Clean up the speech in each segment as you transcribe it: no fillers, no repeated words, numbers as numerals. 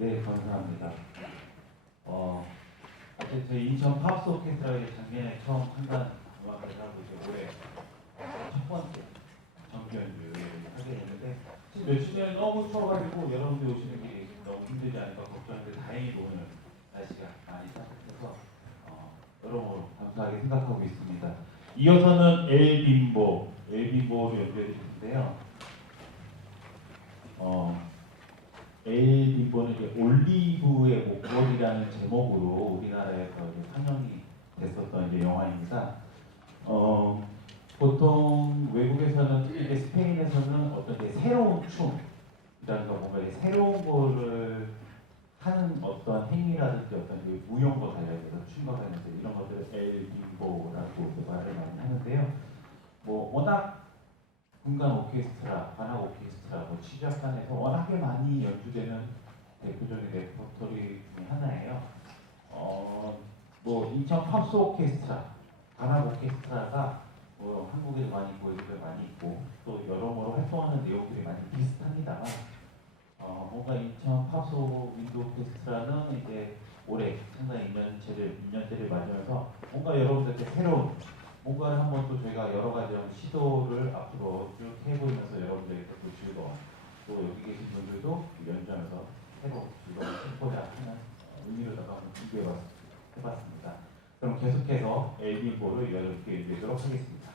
네, 감사합니다. 어쨌든 저희 인천 팝스 오케스트라에 작년에 처음 한단 음악을 하고 이제 올해 첫 번째 정기 연주를 하게 됐는데 며칠 전에 너무 추워가지고 여러분들 오시는 게 너무 힘들지 않을까 걱정했는데 다행히도 오늘 날씨가 많이 따뜻해서 여러모로 감사하게 생각하고 있습니다. 이어서는 엘빈보를 연주해 주셨는데요. 엘빈보는 이제 올리브의 목걸이라는 제목으로 우리나라에서 이제 상영이 됐었던 이제 영화입니다. 보통 외국에서는 특히 스페인에서는 어떤 게 새로운 춤이라는 거 뭔가 새로운 거를 하는 어떤 행위라든지 어떤 그 무용과 관련해서 춤과 관련해서 이런 것들을 엘빈보라고 말을 많이 하는데요. 뭐 워낙 군간 오케스트라, 관악 오케스트라, 뭐 취작단에서 워낙에 많이 연주되는 대표적인 레퍼토리 중에 하나예요. 뭐 인천 팝스 오케스트라, 관악 오케스트라가 뭐 한국에도 많이 있고 외국에도 많이 있고 또 여러모로 활동하는 내용들이 많이 비슷합니다만 뭔가 인천 팝스 윈드 오케스트라는 이제 올해 상당히 2년째를 맞으면서 뭔가 여러분들께 새로운 뭔가를 한번 또 저희가 여러 가지 시도를 앞으로 쭉 해보면서 여러분들에게 또 즐거운 또 여기 계신 분들도 연주하면서 새로 즐거운 해보자 하는 의미로다가 한번 준비해봤습니다. 그럼 계속해서 엘빈보를 여러분께 연주하도록 하겠습니다.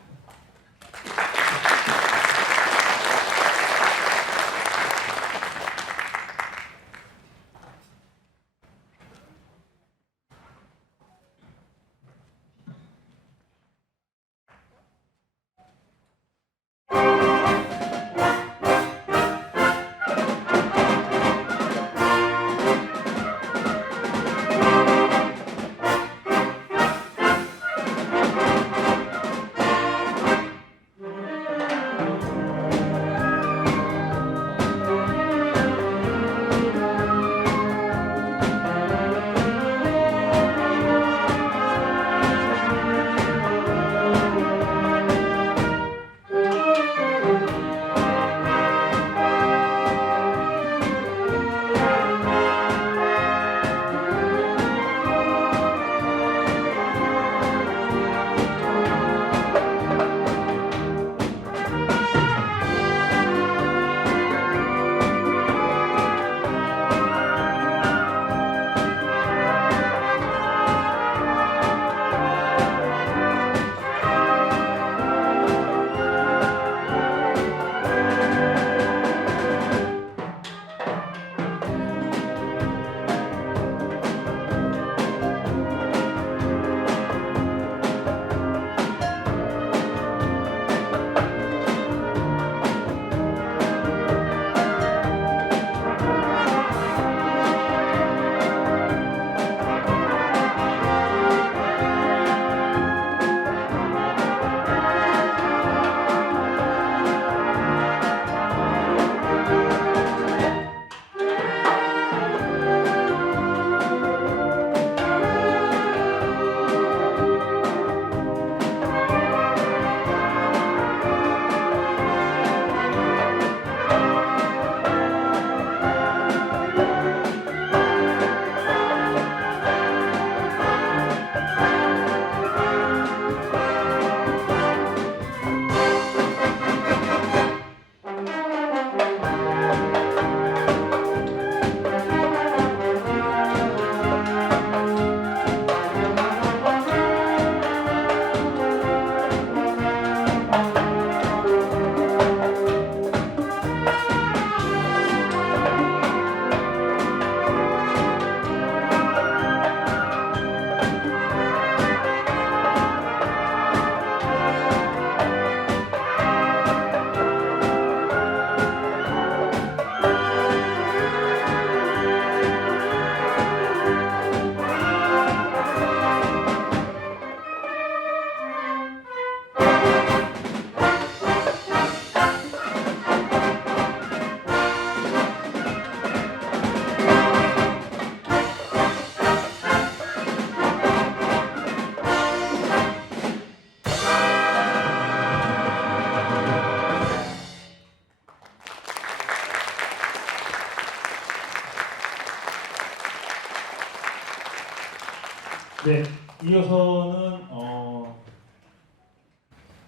네, 이어서는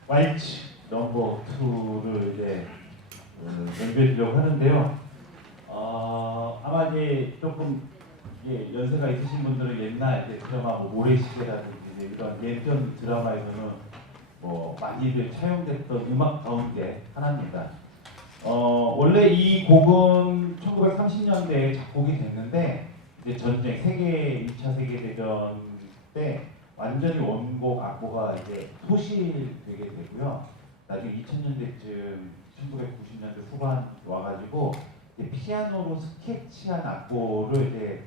왈츠 넘버 2를 이제 연주해드리려고 하는데요. 아마 이제 조금 연세가 있으신 분들은 옛날 이제 드라마 뭐 모래시계라든지 이제 이런 예전 드라마에서는 뭐 많이들 차용됐던 음악 가운데 하나입니다. 원래 이 곡은 1930년대에 작곡이 됐는데 이제 전쟁 세계 2차 세계대전 때 완전히 원곡 악보가 이제 소실되게 되고요. 나중에 2000년대쯤 1990년대 후반 와가지고 이제 피아노로 스케치한 악보를 이제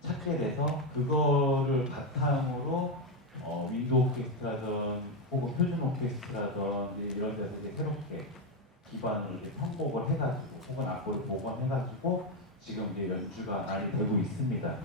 찾게 돼서 그거를 바탕으로 윈도 오케스트라든 혹은 표준 오케스트라든 이런 데서 이제 새롭게 기반을 이제 편곡을 해가지고 혹은 악보를 복원해가지고 지금 이제 연주가 많이 되고 있습니다.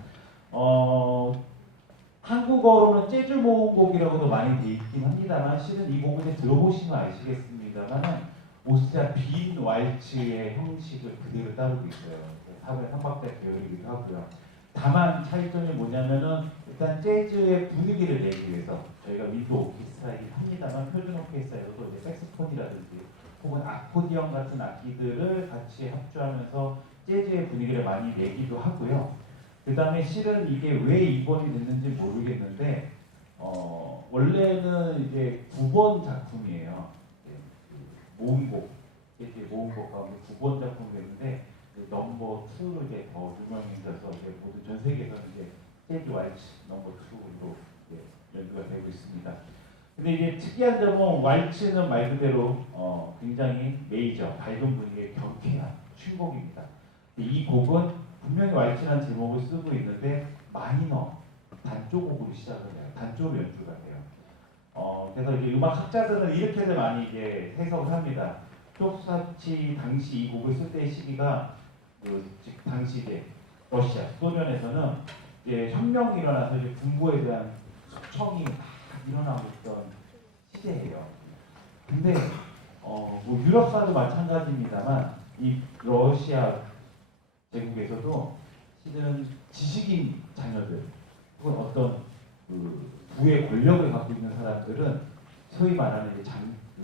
한국어로는 재즈 모음곡이라고도 많이 돼 있긴 합니다만 실은 이 곡을 들어보시면 아시겠습니다만은 오스트리아 빈 왈츠의 형식을 그대로 따르고 있어요. 4분의 3박자 계열이기도 하고요. 다만 차이점이 뭐냐면은 일단 재즈의 분위기를 내기 위해서 저희가 윈도 오케스트라이긴 합니다만 표준 오케스트라에서도 이제 색소폰이라든지 혹은 아코디언 같은 악기들을 같이 합주하면서 재즈의 분위기를 많이 내기도 하고요. 그 다음에 실은 이게 왜 2번이 됐는지 모르겠는데 원래는 이제 9번 작품이에요. 모음곡, 재즈 모음곡 가운데 9번 작품이었는데 넘버 2로 이제 더 유명해져서 이제 모든 전 세계에서는 이제 재즈 왈츠 넘버 2로 연주가 되고 있습니다. 근데 이게 특이한 점은 왈츠는 말 그대로 굉장히 메이저, 밝은 분위기의 경쾌한 춤곡입니다. 이 곡은 분명히 왈츠라는 제목을 쓰고 있는데 마이너 단조곡으로 시작을 해요. 단조로 연주가 돼요. 그래서 이제 음악 학자들은 이렇게들 많이 이제 해석을 합니다. 쇼스타치 당시 이 곡을 쓸 때의 시기가 당시 이제 러시아 소련에서는 이제 혁명이 일어나서 이제 군부에 대한 숙청이 막 일어나고 있던 시대예요. 근데 뭐 유럽사도 마찬가지입니다만 이 러시아 제국에서도 실은 지식인 자녀들 혹은 어떤 그 부의 권력을 갖고 있는 사람들은 소위 말하는 이제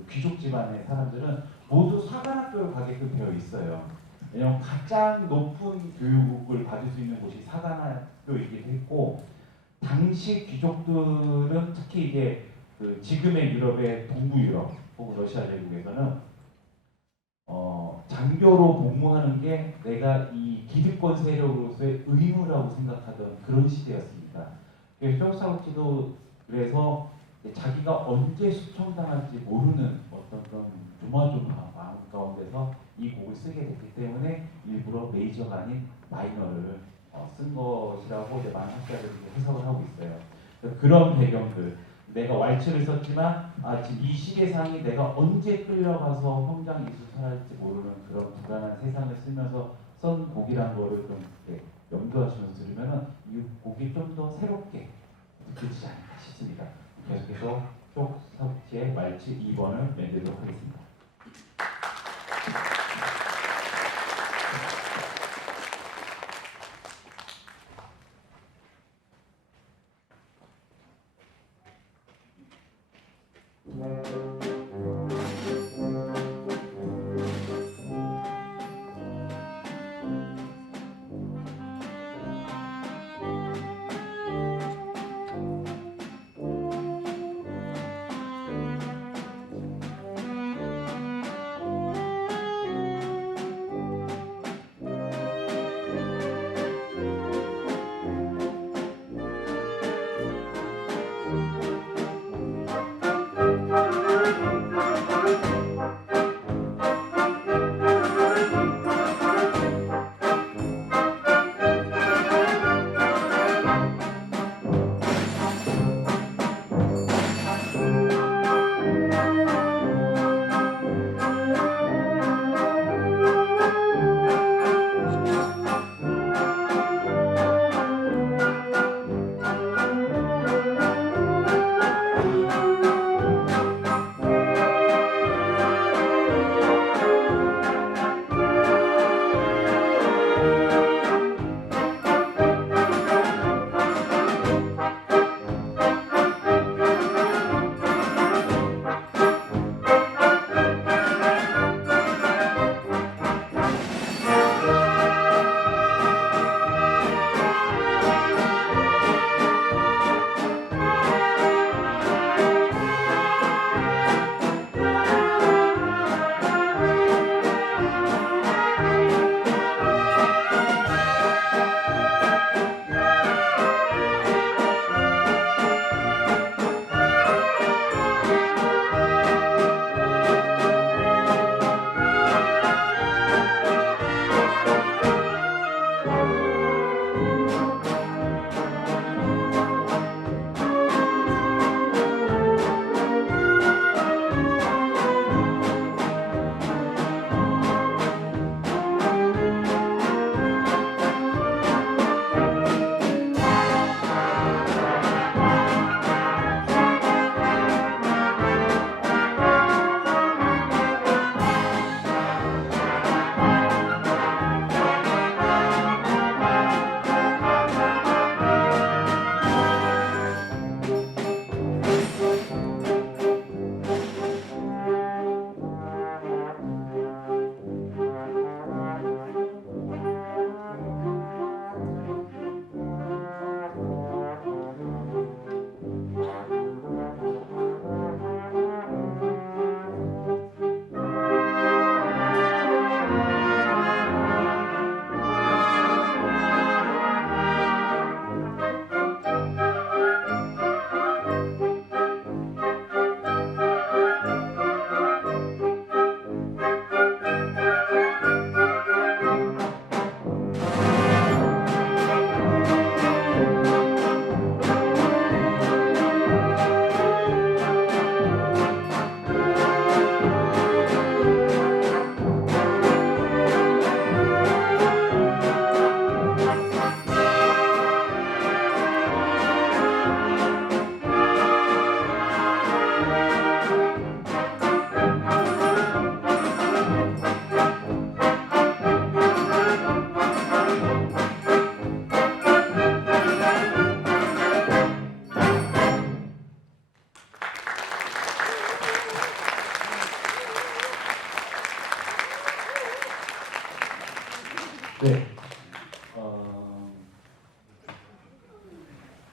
귀족 집안의 사람들은 모두 사관학교를 가게끔 되어 있어요. 왜냐하면 가장 높은 교육을 받을 수 있는 곳이 사관학교이기도 했고 당시 귀족들은 특히 이제 그 지금의 유럽의 동부 유럽 혹은 러시아 제국에서는 장교로 복무하는 게 내가 이 기득권 세력으로서의 의무라고 생각하던 그런 시대였습니다. 그래서 쇼스타코치도 그래서 자기가 언제 숙청당할지 모르는 어떤 그런 조마조마한 마음 가운데서 이 곡을 쓰게 됐기 때문에 일부러 메이저가 아닌 마이너를 쓴 것이라고 이제 많은 학자들이 해석을 하고 있어요. 그런 배경들, 내가 왈츠를 썼지만 지금 이 시대상이 내가 언제 끌려가서 현장 기술을 할지 모르는 그런 불안한 세상을 쓰면서 쓴 곡이라는 거를 좀 염두하시면서 들으면 이 곡이 좀 더 새롭게 느껴지지 않을까 싶습니다. 계속해서 쇼스타코치의 왈츠 2번을 연주하도록 하겠습니다.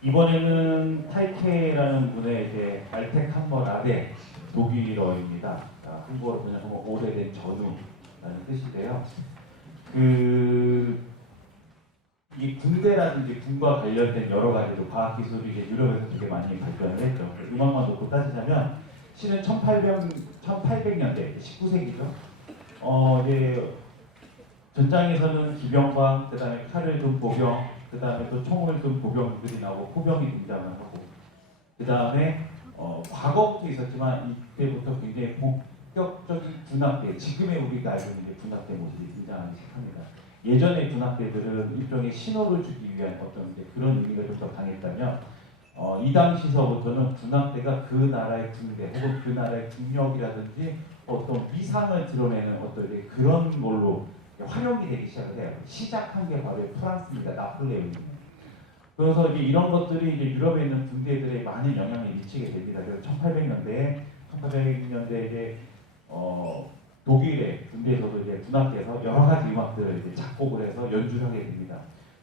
이번에는 타이케라는 분의 이제 알텍 한머 라데 독일어입니다. 한국어로 그냥 하면 오래된 전우라는 뜻인데요. 이 군대라든지 군과 관련된 여러 가지로 과학 기술이 이제 유럽에서 되게 많이 발전을 했죠. 음악만 놓고 따지자면 실은 1800년대 19세기죠. 이제 전장에서는 기병과 그다음에 칼을 든 보병, 그다음에 또 총을 든 보병들이 나오고 포병이 등장을 하고, 그다음에 과거부터 있었지만 이때부터 굉장히 본격적인 군악대, 지금의 우리가 알고 있는 군악대 모습이 등장하기 시작합니다. 예전의 군악대들은 일종의 신호를 주기 위한 어떤 이제 그런 의미가 좀 더 강했다면, 이 당시서부터는 군악대가 그 나라의 군대 혹은 그 나라의 국력이라든지 어떤 위상을 드러내는 어떤 이제 그런 걸로 활용이 되기 시작을 해요. 시작한 게 바로 프랑스입니다. 나폴레옹. 그래서 이제 이런 것들이 이제 유럽에 있는 군대들에 많은 영향을 미치게 됩니다. 그래서 1800년대에 이제 독일의 군대에서도 이제 군악대에서 여러 가지 음악들을 이제 작곡을 해서 연주를 하게 됩니다.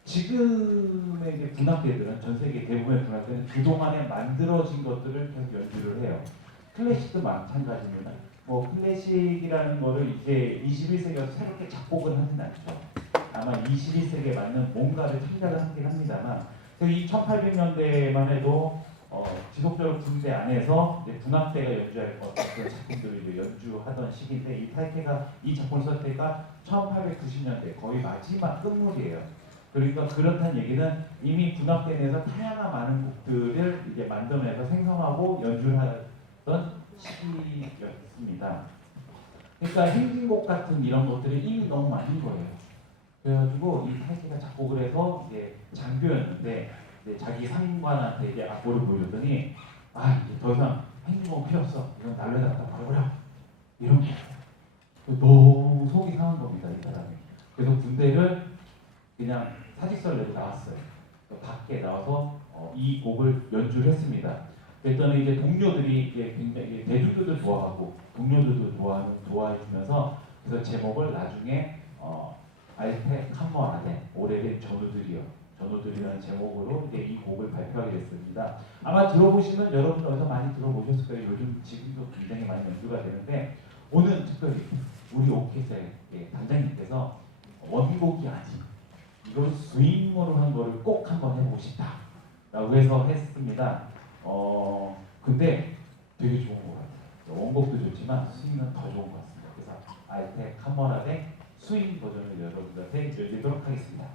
지금의 이제 군악대들은 전 세계 대부분의 군악대는 그동안에 만들어진 것들을 계속 연주를 해요. 클래식도 마찬가지입니다. 클래식이라는 거를 이제 21세기에서 새롭게 작곡을 하진 않죠. 아마 21세기에 맞는 뭔가를 창작을 하긴 합니다만, 이 1800년대만 해도 지속적으로 군대 안에서 이제 군악대가 연주할 어떤 그런 작품들을 이제 연주하던 시기인데, 이 타이케가 이 작품을 썼을 때가 1890년대 거의 마지막 끝물이에요. 그러니까 그렇다는 얘기는 이미 군악대 내에서 다양한 많은 곡들을 이제 만들어내서 생성하고 연주를 하던 시기였습니다. 그러니까 행진곡 같은 이런 것들이 이미 너무 많은 거예요. 그래가지고 이 타이케가 작곡을 해서 이제 장교였는데, 자기 상관한테 이제 악보를 보여줬더니, 이제 더 이상 행진곡 필요 없어, 이건 난로에다 갖다 버려버려, 이런 게 너무 속이 상한 겁니다, 이 사람이. 그래서 군대를 그냥 사직서를 내고 나왔어요. 밖에 나와서 이 곡을 연주를 했습니다. 그랬더니 이제 동료들이 이제 굉장히 대중들도 좋아하고 동료들도 좋아해주면서, 그래서 제목을 나중에 알텍 한머 라데 오래된 전우들이라는 제목으로 이제 이 곡을 발표하게 됐습니다. 아마 들어보시면 여러분 어디서 많이 들어보셨을 거예요. 요즘 지금도 굉장히 많이 연주가 되는데, 오늘 특별히 우리 오케스트라의 단장님께서 원곡이 아닌 이걸 스윙으로 한 거를 꼭 한번 해보고 싶다라고 해서 했습니다. 근데 되게 좋은 것 같아요. 원곡도 좋지만 스윙은 더 좋은 것 같습니다. 그래서 알텍 한머 라데 스윙 버전을 여러분들한테 들려드리도록 하겠습니다.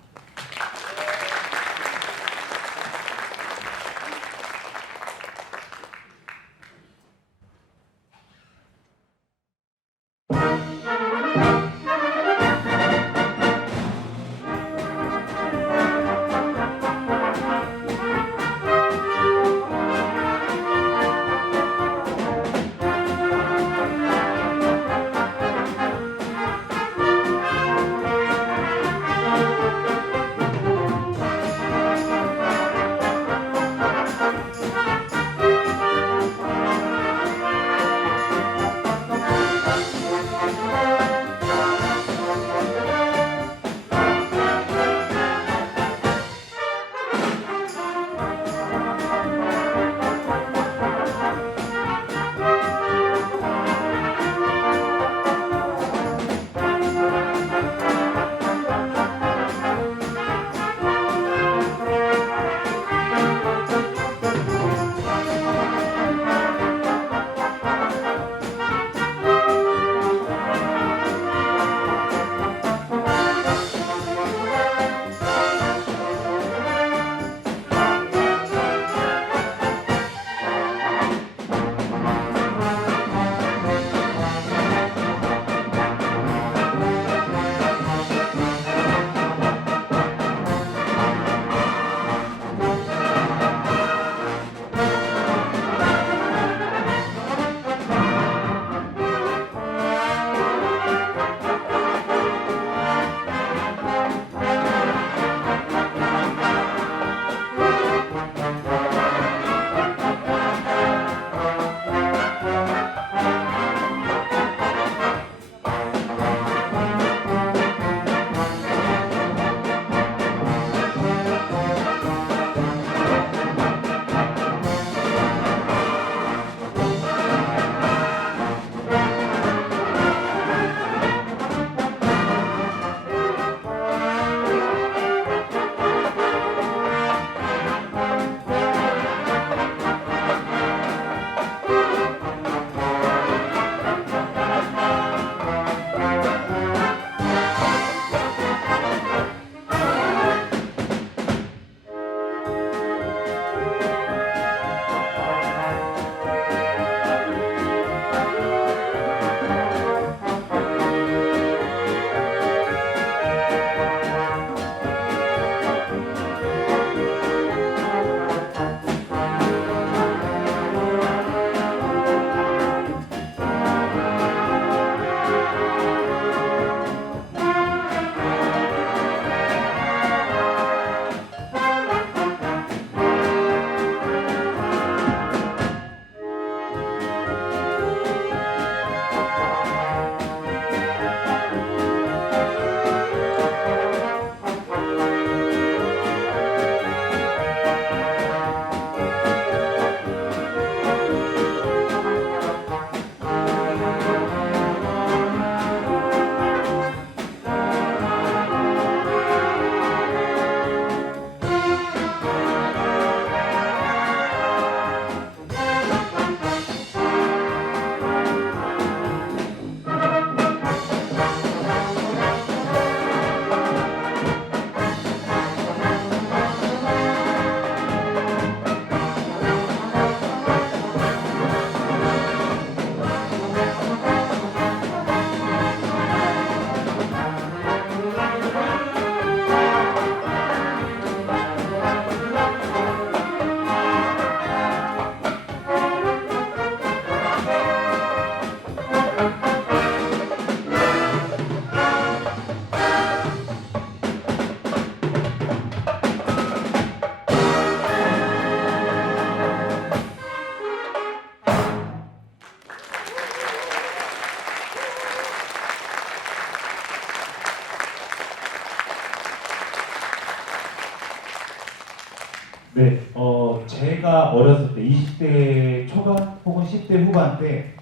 제가 어렸을 때 20대 초반 혹은 10대 후반 때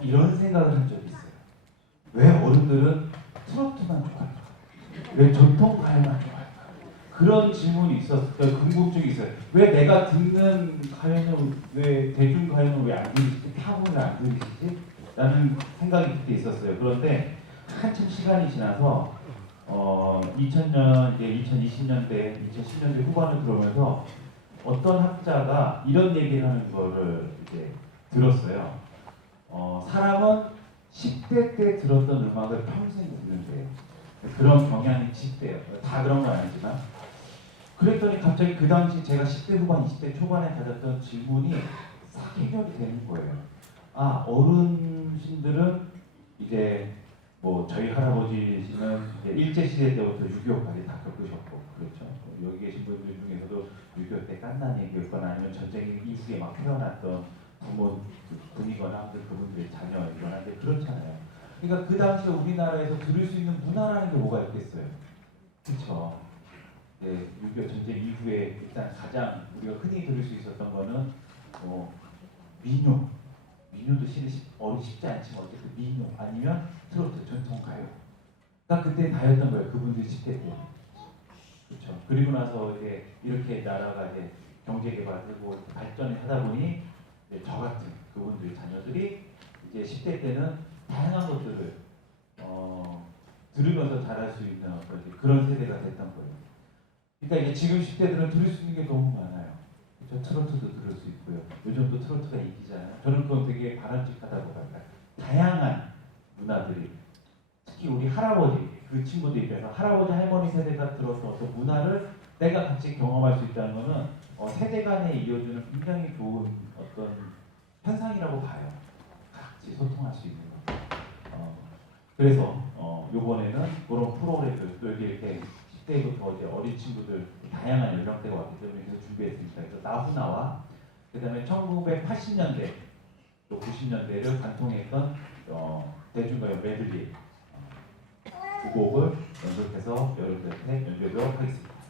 이런 생각을 한 적이 있어요. 왜 어른들은 트로트만 좋아할까? 왜 전통 가요만 좋아할까? 그런 질문이 있었어요. 궁금증이 있어요. 왜 내가 듣는 가요는 왜 대중 가요는 왜 안 들리지? 팝은 왜 안 들리지? 라는 생각이 그때 있었어요. 그런데 한참 시간이 지나서 2000년 이제 2020년대, 2010년대 후반을 들어오면서 어떤 학자가 이런 얘기를 하는 거를 이제 들었어요. 사람은 10대 때 들었던 음악을 평생 듣는데 그런 경향이 짙대요. 다 그런 건 아니지만. 그랬더니 갑자기 그 당시 제가 10대 후반, 20대 초반에 가졌던 질문이 싹 해결이 되는 거예요. 아, 어른신들은 이제 뭐 저희 할아버지는 이제 일제시대 때부터 6.25까지 다 겪으셨고 그렇죠. 여기 계신 분들 중에서도 6.25 때 깐난 얘기였거나 아니면 전쟁 이후에 막 태어났던 분이거나 그분들의 자녀이거나 이제 그렇잖아요. 그러니까 그 당시에 우리나라에서 들을 수 있는 문화라는 게 뭐가 있겠어요? 그렇죠. 네, 6.25 전쟁 이후에 일단 가장 우리가 흔히 들을 수 있었던 거는 민요. 민요도 쉽지 않지만 어쨌든 민요 아니면 트로트 전통 가요. 딱 그때 다였던 거예요. 그분들 10대 때. 그렇죠. 그리고 나서 이제 이렇게 나라가 이제 경제 개발되고 발전을 하다 보니 이제 저 같은 그분들 자녀들이 이제 10대 때는 다양한 것들을 들으면서 자랄 수 있는 어떤 그런 세대가 됐던 거예요. 그러니까 이제 지금 10대들은 들을 수 있는 게 너무 많아요. 그렇죠? 트로트도 들을 수 있고요. 요즘도 트로트가 인기잖아요. 저는 그건 되게 바람직하다고 봐요. 다양한 문화들이 특히 우리 할아버지 그 친구들 입장에서 할아버지 할머니 세대가 들어서 어떤 문화를 내가 같이 경험할 수 있다는 것은 세대 간에 이어주는 굉장히 좋은 어떤 현상이라고 봐요. 같이 소통할 수 있는 것. 그래서 이번에는 그런 프로그램을 또 여기 이렇게 10대부터 이제 어린 친구들 다양한 연령대가 왔기 때문에 그래서 준비했습니다. 그래서 나훈아와 그다음에 1980년대 또 90년대를 관통했던 대중가요 메들리 두 곡을 연속해서 여러분들한테 연주하도록 하겠습니다.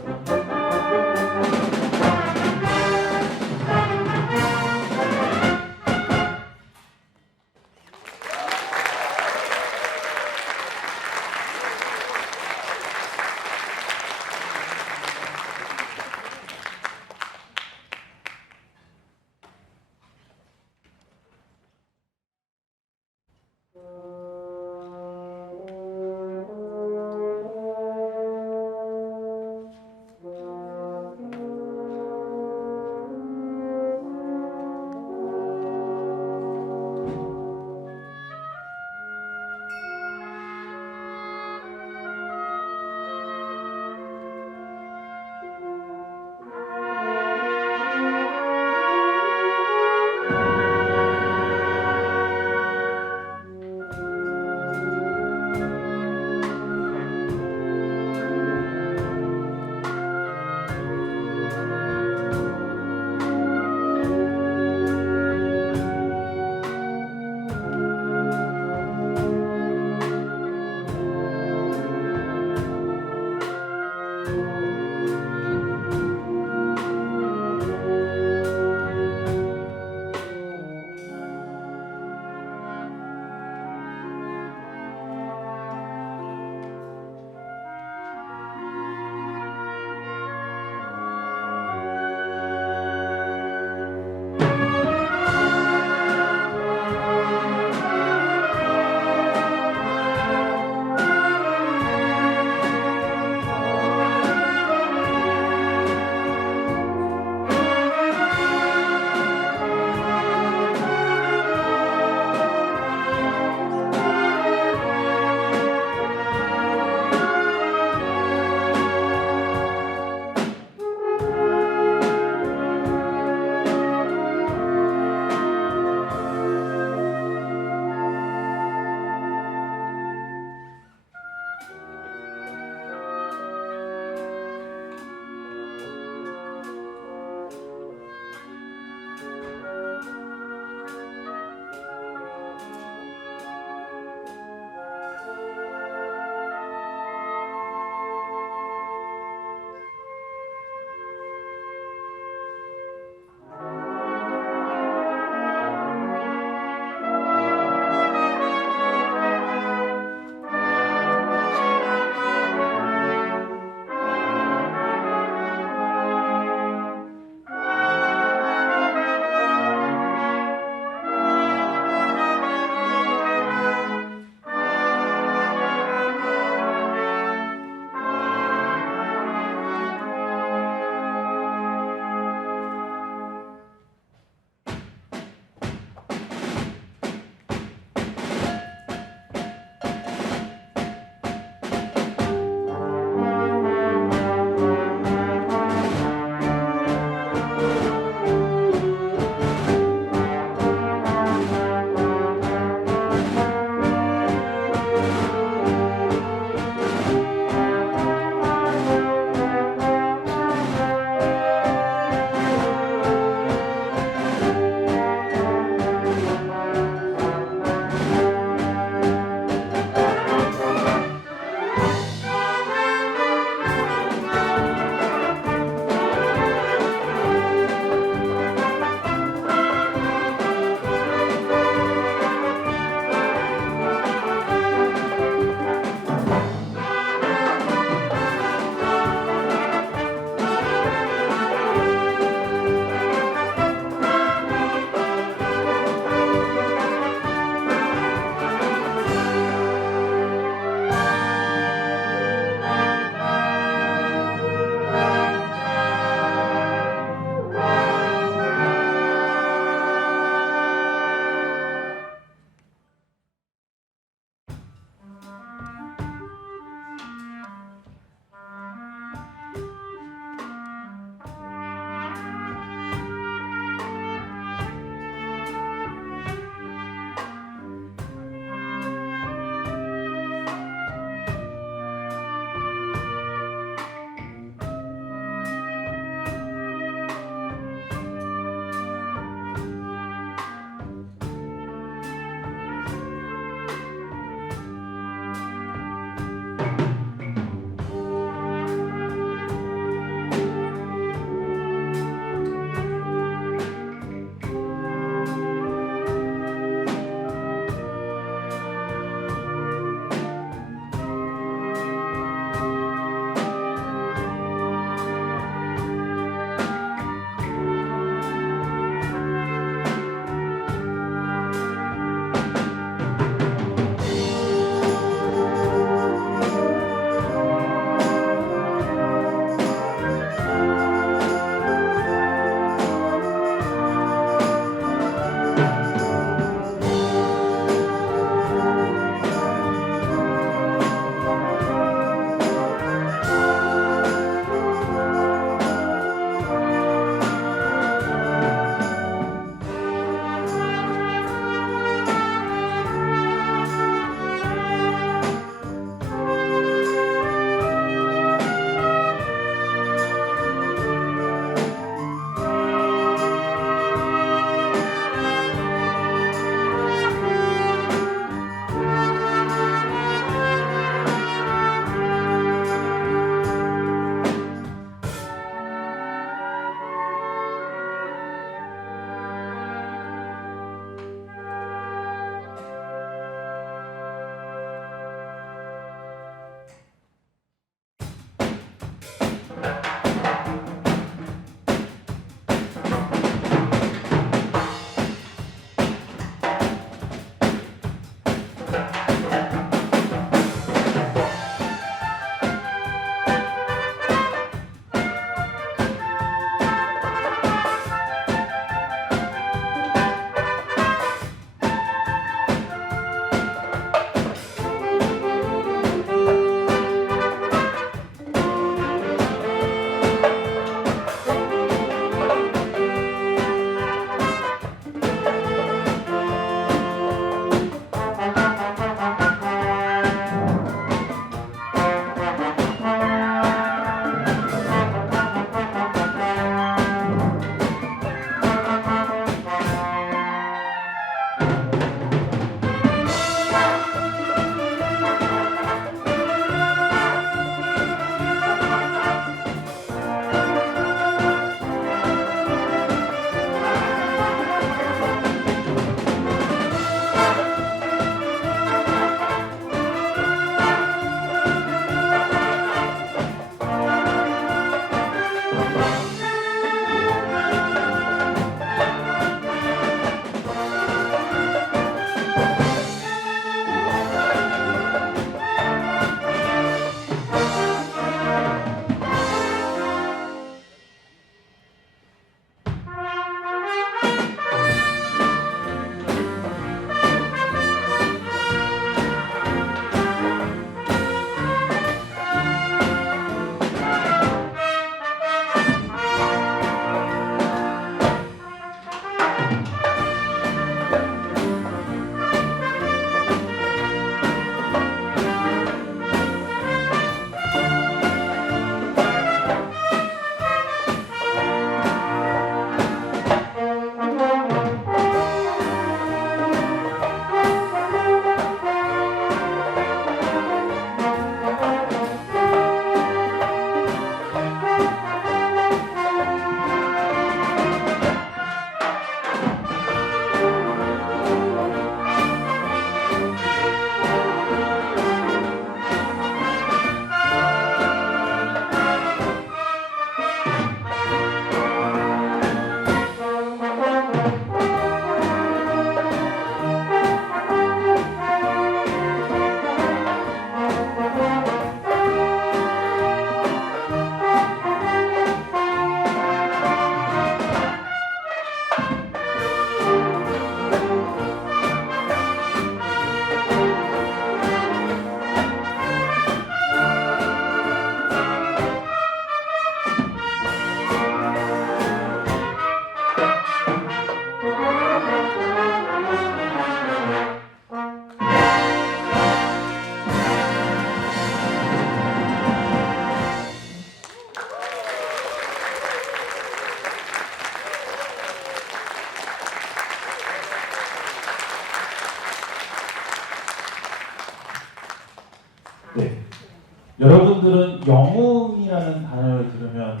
여러분들은 영웅이라는 단어를 들으면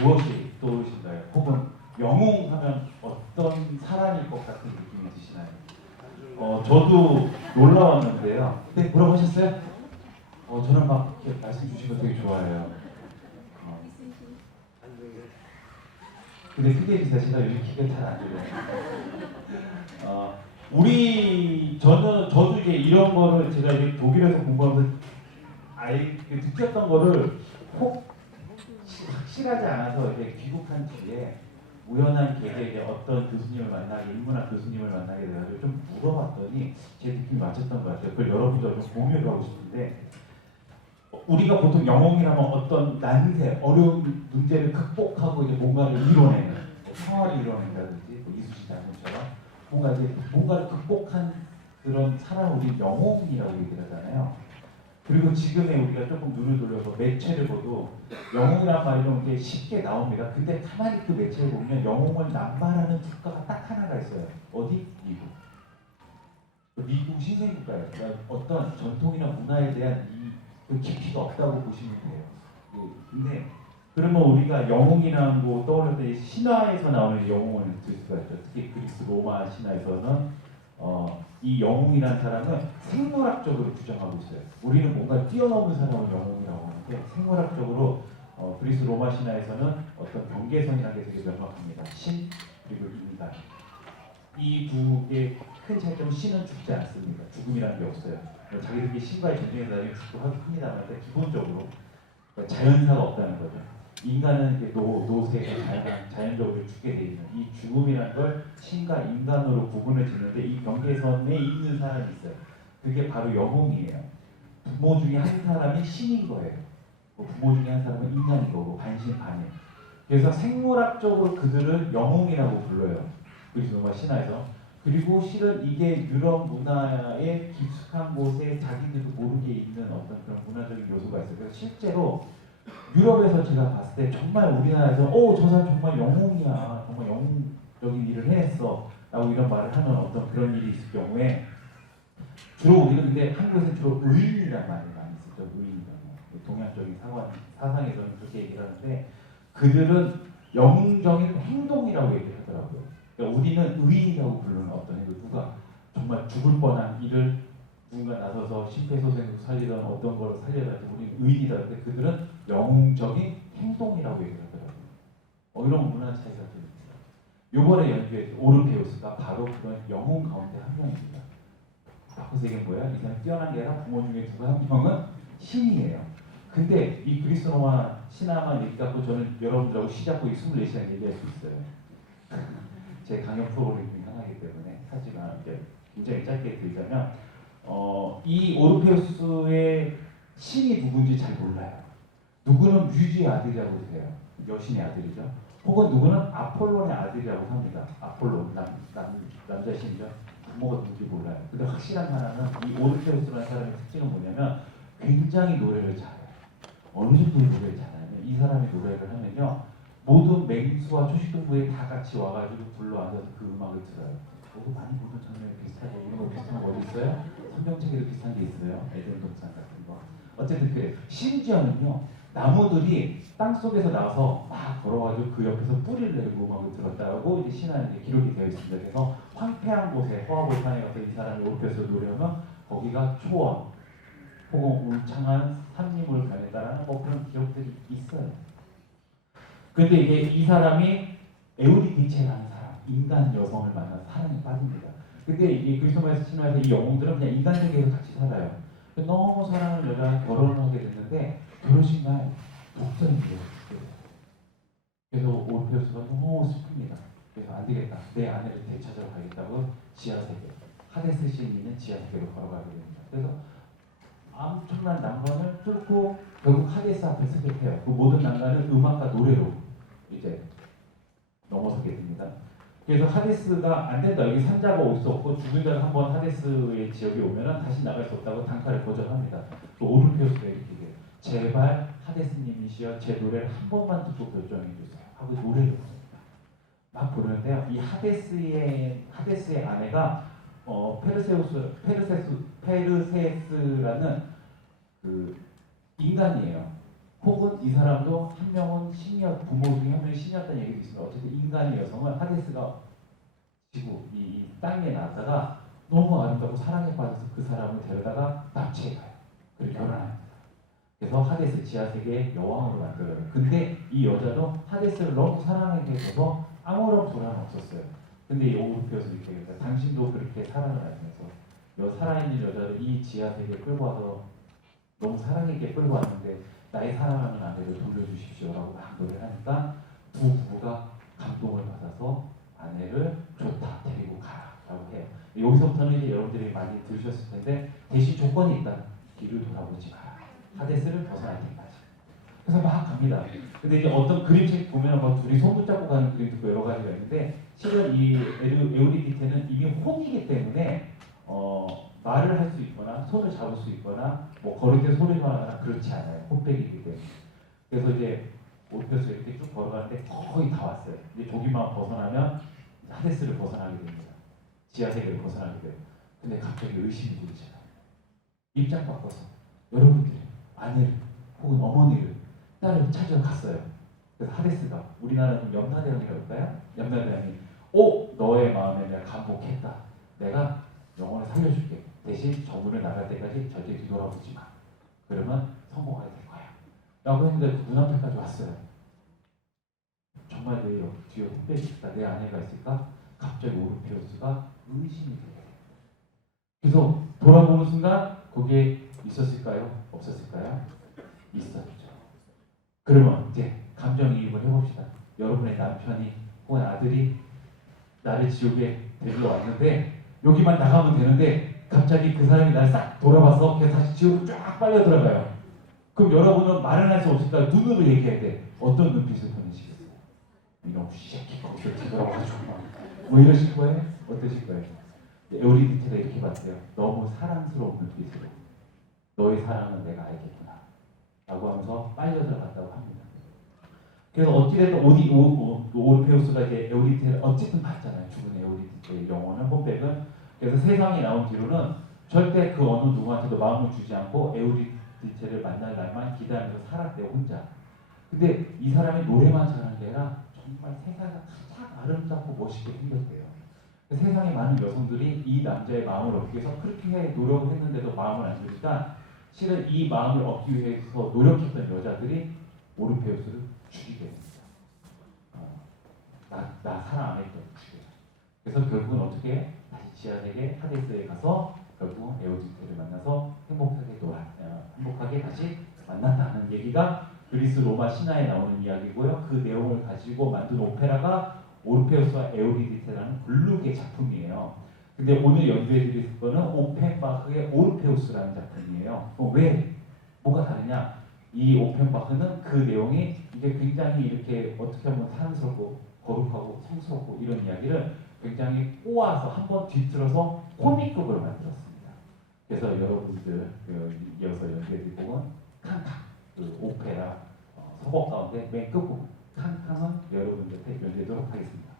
무엇이 떠오르신가요? 혹은 영웅하면 어떤 사람일 것 같은 느낌이 드시나요? 저도 놀라웠는데요. 네, 뭐라고 하셨어요? 저는 막 이렇게 말씀 주신 거 되게 좋아해요. 근데 크게 비싸시다. 요즘 키가 잘 안 들려요. 저도 이제 이런 거를 제가 이제 독일에서 공부하면서 느꼈던 거를 혹 확실하지 않아서 이제 귀국한 뒤에 우연한 계기에 어떤 교수님을 만나게, 인문학 교수님을 만나게 돼가지고 좀 물어봤더니 제 느낌이 맞췄던 것 같아요. 그걸 여러분들과 좀 공유를 하고 싶은데, 우리가 보통 영웅이라면 어떤 난세, 어려운 문제를 극복하고 이제 뭔가를 이뤄내는, 평화를 이뤄낸다든지, 이수지 장군처럼 뭔가를 극복한 그런 사람을 우리 영웅이라고 얘기를 하잖아요. 그리고 지금의 우리가 조금 눈을 돌려서 매체를 보도 영웅이란 말이 좀 이렇게 쉽게 나옵니다. 근데 가만히 그 매체를 보면 영웅을 남발하는 국가가 딱 하나가 있어요. 어디? 미국. 미국 신생국가예요. 그러니까 어떤 전통이나 문화에 대한 그 깊이가 없다고 보시면 돼요. 근데 그러면 우리가 영웅이라는 거 떠올릴 때 신화에서 나오는 영웅을 들 수가 있죠. 특히 그리스 로마 신화에서는 이 영웅이라는 사람은 생물학적으로 규정하고 있어요. 우리는 뭔가 뛰어넘은 사람을 영웅이라고 하는데, 생물학적으로 그리스 로마 신화에서는 어떤 경계선이라는 게 되게 명확합니다. 신 그리고 인간. 이 두 개의 큰 차이점, 신은 죽지 않습니다. 죽음이라는 게 없어요. 자기들끼리 신과의 전쟁에서 나중에 죽고 합니다만 기본적으로 자연사가 없다는 거죠. 인간은 이제 노쇠가 자연적으로 죽게 돼 있는 이 죽음이라는 걸 신과 인간으로 구분을 짓는데, 이 경계선에 있는 사람이 있어요. 그게 바로 영웅이에요. 부모 중에 한 사람이 신인 거예요. 부모 중에 한 사람은 인간인 거고, 반신반의. 그래서 생물학적으로 그들을 영웅이라고 불러요. 그리스 로마 신화에서. 그리고 실은 이게 유럽 문화의 깊숙한 곳에 자기들도 모르게 있는 어떤 그런 문화적인 요소가 있어요. 그래서 실제로 유럽에서 제가 봤을 때 정말 우리나라에서 저 사람 정말 영웅이야, 정말 영웅적인 일을 해냈어 라고 이런 말을 하는 어떤 그런 일이 있을 경우에, 주로 우리는 근데 한국에서는 주로 의인이라는 말을 많이 쓰죠. 의인이라는 말. 동양적인 사상에서는 그렇게 얘기를 하는데, 그들은 영웅적인 행동이라고 얘기를 하더라고요. 그러니까 우리는 의인이라고 부르는 어떤 행동, 누가 정말 죽을 뻔한 일을 누군가 나서서 심폐소생술 살리던 어떤 걸 살려야 때 우리는 의인이다. 근데 그들은 영웅적인 행동이라고 얘기를 하더라고요. 이런 문화 차이가 좀 있어요. 이번에 연주했던 오르페우스가 바로 그런 영웅 가운데 한 명입니다. 바꿔서 이게 뭐야? 이 사람이 뛰어난 게 아니라 부모 중에 누가 한 명은 신이에요. 근데 이 그리스 로마 신화만 얘기 갖고 저는 여러분들하고 시작고 24시간 얘기할 수 있어요. 제 강연 프로그램 중에 하나이기 때문에. 하지만 이제 굉장히 짧게 드리자면, 이 오르페우스의 신이 누군지 잘 몰라요. 누구는 뮤즈의 아들이라고 해요. 여신의 아들이죠. 혹은 누구는 아폴론의 아들이라고 합니다. 아폴론, 남자 신이죠. 부모가 누군지 몰라요. 근데 확실한 하나는 이 오르페우스라는 사람의 특징은 뭐냐면 굉장히 노래를 잘해요. 어느 정도의 노래를 잘하냐면, 이 사람이 노래를 하면요, 모든 맹수와 초식동물이 다 같이 와가지고 불러앉아서 그 음악을 들어요. 많이 보던 장면이 비슷하고, 이런 거 비슷한 거 어디 있어요? 성경책에도 비슷한 게 있어요. 에덴 동산 같은 거. 어쨌든 그래. 심지어는요, 나무들이 땅 속에서 나와서 막 걸어가지고 그 옆에서 뿌리를 내리고 음악을 들었다고 이제 신화에 이제 기록이 되어 있습니다. 그래서 황폐한 곳에, 허화볼산에 가서 이 사람이 오르페우스 노래하면 거기가 초원 혹은 울창한 산림을 변했다라는 뭐 그런 기록들이 있어요. 근데 이제 이 사람이 에우리디체라는 사람, 인간 여성을 만나서 사랑에 빠집니다. 근데 이 그리스도의 신화에서 이 영웅들은 그냥 인간 세계에서 같이 살아요. 너무 사랑하는 여자랑 결혼을 하게 됐는데, 결혼식 날 독전이 일어났어요. 그래서 오르페우스가 너무 슬픕니다. 그래서 안 되겠다, 내 아내를 되찾으러 가겠다고 지하세계, 하데스 시에 있는 지하세계로 걸어가게 됩니다. 그래서 엄청난 난관을 뚫고 결국 하데스 앞에 서게 해요. 그 모든 난관을 음악과 노래로 이제 넘어서게 됩니다. 그래서 하데스가 안 된다, 여기 산자가 올 수 없고 죽은 자가 한번 하데스의 지역에 오면은 다시 나갈 수 없다고 단칼에 거절합니다. 또 오르페우스가 이렇게 돼요. 제발 하데스님이시여, 제 노래를 한 번만 듣고 결정해 주세요 하고 노래를 부릅니다. 막 부르는데요, 이 하데스의 아내가 페르세스라는 그 인간이에요. 혹은 이 사람도 한 명은 신이었, 부모 중에 한 명이 신이었다는 얘기도 있습니다. 어쨌든 인간의 여성은 하데스가 지구, 이 땅에 나왔다가 너무 아름답고 사랑에 빠져서 그 사람을 데려다가 납치해 가요. 그리고 결혼합니다. 그래서 하데스 지하세계의 여왕으로 만들어요. 근데 이 여자도 하데스를 너무 사랑하게 돼서 아무런 불안 없었어요. 근데 이 오르페우스 이렇게 얘기해요. 당신도 그렇게 사랑을 하면서 살아있는 여자를 이 지하세계에 끌고 와서 너무 사랑있게 끌고 왔는데 나의 사랑하는 아내를 돌려주십시오라고 막 노래하니까 두 부부가 감동을 받아서 아내를 좋다 데리고 가라라고 해요. 여기서부터는 이제 여러분들이 많이 들으셨을 텐데 대신 조건이 있다. 뒤를 돌아보지 마라. 하데스를 벗어날 때까지. 그래서 막 갑니다. 근데 이제 어떤 그림책 보면 뭐 둘이 손 붙잡고 가는 그림도 여러 가지가 있는데 실은 이 에우리디테는 이미 혼이기 때문에 말을 할 수 있거나 손을 잡을 수 있거나 뭐 걸을 때 소리가 나거나 그렇지 않아요. 혼백이기 때문에. 그래서 이제 오르페우스 이렇게 쭉 걸어가는데 거의 다 왔어요. 이제 조기만 벗어나면 하데스를 벗어나게 됩니다. 지하세계를 벗어나게 돼요. 근데 갑자기 의심이 들잖아요. 입장 바꿔서 여러분들 아내를 혹은 어머니를 딸을 찾아갔어요. 그래서 하데스가 우리나라는 염라대왕이라고 할까요? 염라대왕이 너의 마음에 내가 감복했다. 내가 영혼을 살려줄게. 대신 저분을 나갈 때까지 절대 뒤돌아보지 마. 그러면 성공하게 될 거야. 라고 했는데 그 문 앞에까지 왔어요. 정말 내 뒤에 혼백이 있다. 내 아내가 있을까? 갑자기 오르페우스가 의심이 들어요. 그래서 돌아보는 순간 거기에 있었을까요? 없었을까요? 있었죠. 그러면 이제 감정이입을 해봅시다. 여러분의 남편이 혹은 아들이 나를 지옥에 데리러 왔는데 여기만 나가면 되는데 갑자기 그 사람이 나를 싹 돌아봐서 그냥 다시 지옥으로 쫙 빨려 들어가요. 그럼 여러분은 말은 할 수 없으니까 눈으로 얘기해야 돼. 어떤 눈빛을 보내시겠어요? 이놈 새끼 거기서 뒤돌아와가지고 뭐 이러실 거예요? 어떠실 거예요? 에우리디테가 이렇게 봤어요. 너무 사랑스러운 눈빛으로 너의 사랑은 내가 알겠구나 라고 하면서 빨려 들어갔다고 합니다. 그래서 어찌됐든 오르페우스가 이제 에우리디테를 어쨌든 봤잖아요. 죽은 에우리디테의 영혼은 혼백은. 그래서 세상에 나온 뒤로는 절대 그 어느 누구한테도 마음을 주지 않고 에우리디테를 만날 날만 기다리면서 살았대요. 혼자. 근데 이 사람이 노래만 잘하는 게 아니라 정말 세상에서 가장 아름답고 멋있게 생겼대요. 세상에 많은 여성들이 이 남자의 마음을 얻기 위해서 그렇게 노력을 했는데도 마음을 안 주니까 실은 이 마음을 얻기 위해서 노력했던 여자들이 오르페우스를 죽이게 됩니다. 나 사랑 안 했던 죽여. 그래서 결국은 어떻게 해? 다시 지하세계 하데스에 가서 결국 에우디테를 만나서 행복하게 다시 만난다는 얘기가 그리스 로마 신화에 나오는 이야기고요. 그 내용을 가지고 만든 오페라가 오르페우스와 에우리디테라는 글루게 작품이에요. 근데 오늘 연주해드릴 거는 오펜바흐의 오르페우스라는 작품이에요. 왜? 뭐가 다르냐? 이 오펜바흐는 그 내용이 이게 굉장히 이렇게 어떻게 보면 사랑스럽고 거룩하고 성스럽고 이런 이야기를 굉장히 꼬아서 한번 뒤틀어서 코믹극으로 만들었습니다. 그래서 여러분들 이어서 연주해드릴 곡은 칸칸, 그 오페라 서곡 가운데 맨 끝부분 칸칸은 여러분들한테 연주하도록 하겠습니다.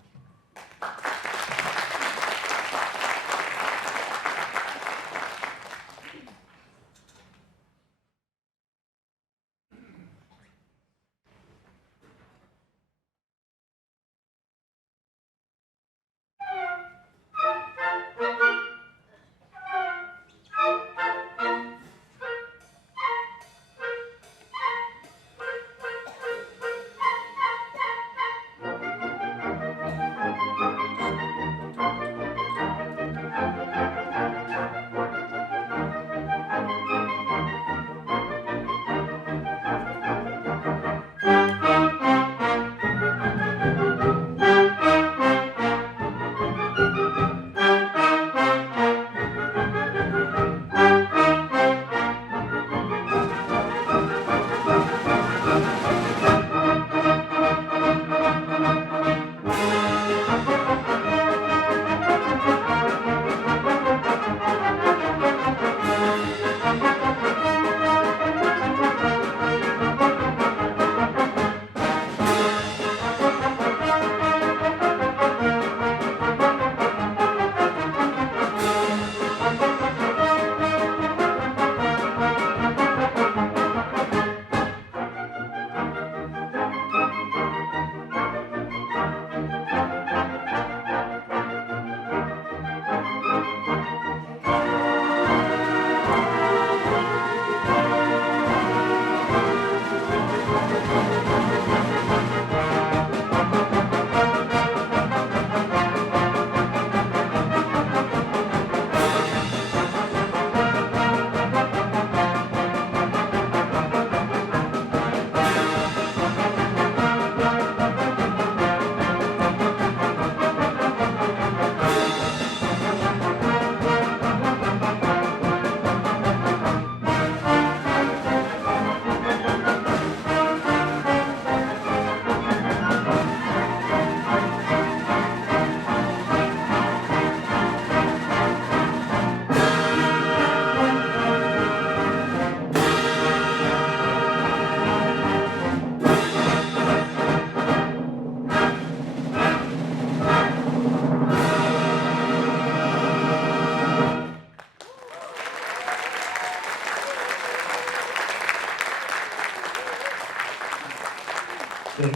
네,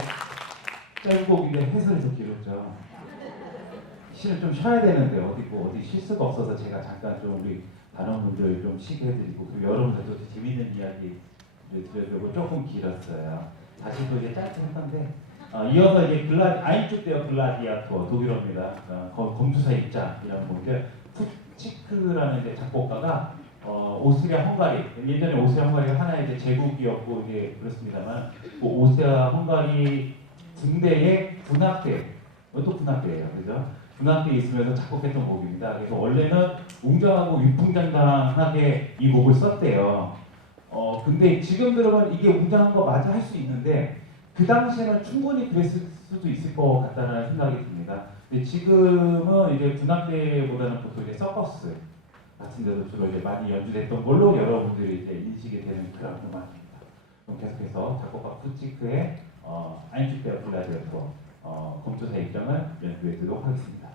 짧은 곡인데 해설해서 길었죠. 실은 좀 쉬어야 되는데 어디 쉴 수가 없어서 제가 잠깐 좀 우리 단원분들 좀 쉬게 해드리고 그리고 여러분들도 재밌는 이야기 들려드리고 조금 길었어요. 다시 또 이제 짧게 할 건데 이어서 이제 아인슈테어 글라디아토 독일어입니다. 검투사 입장이라는 곡인데 푸치크라는 이제 작곡가가 오스트리아 헝가리 예전에 오스트리아 헝가리가 하나의 이제 제국이었고 이제 그렇습니다만 그 오스트리아 헝가리 군대의 군악대 또 군악대예요, 그죠? 군악대에 있으면서 작곡했던 곡입니다. 그래서 원래는 웅장하고 위풍당당하게 이 곡을 썼대요. 근데 지금 들으면 이게 웅장한 거 맞아 할 수 있는데 그 당시에는 충분히 그랬을 수도 있을 것 같다는 생각이 듭니다. 근데 지금은 이제 군악대보다는 보통 이제 서커스 같은 데도 주로 이제 많이 연주됐던 걸로 여러분들이 이제 인식이 되는 그런 음악입니다. 그럼 계속해서 작곡가 푸치크의 아인슈테어 글라디아토 검투사 입장을 연주해 드리도록 하겠습니다.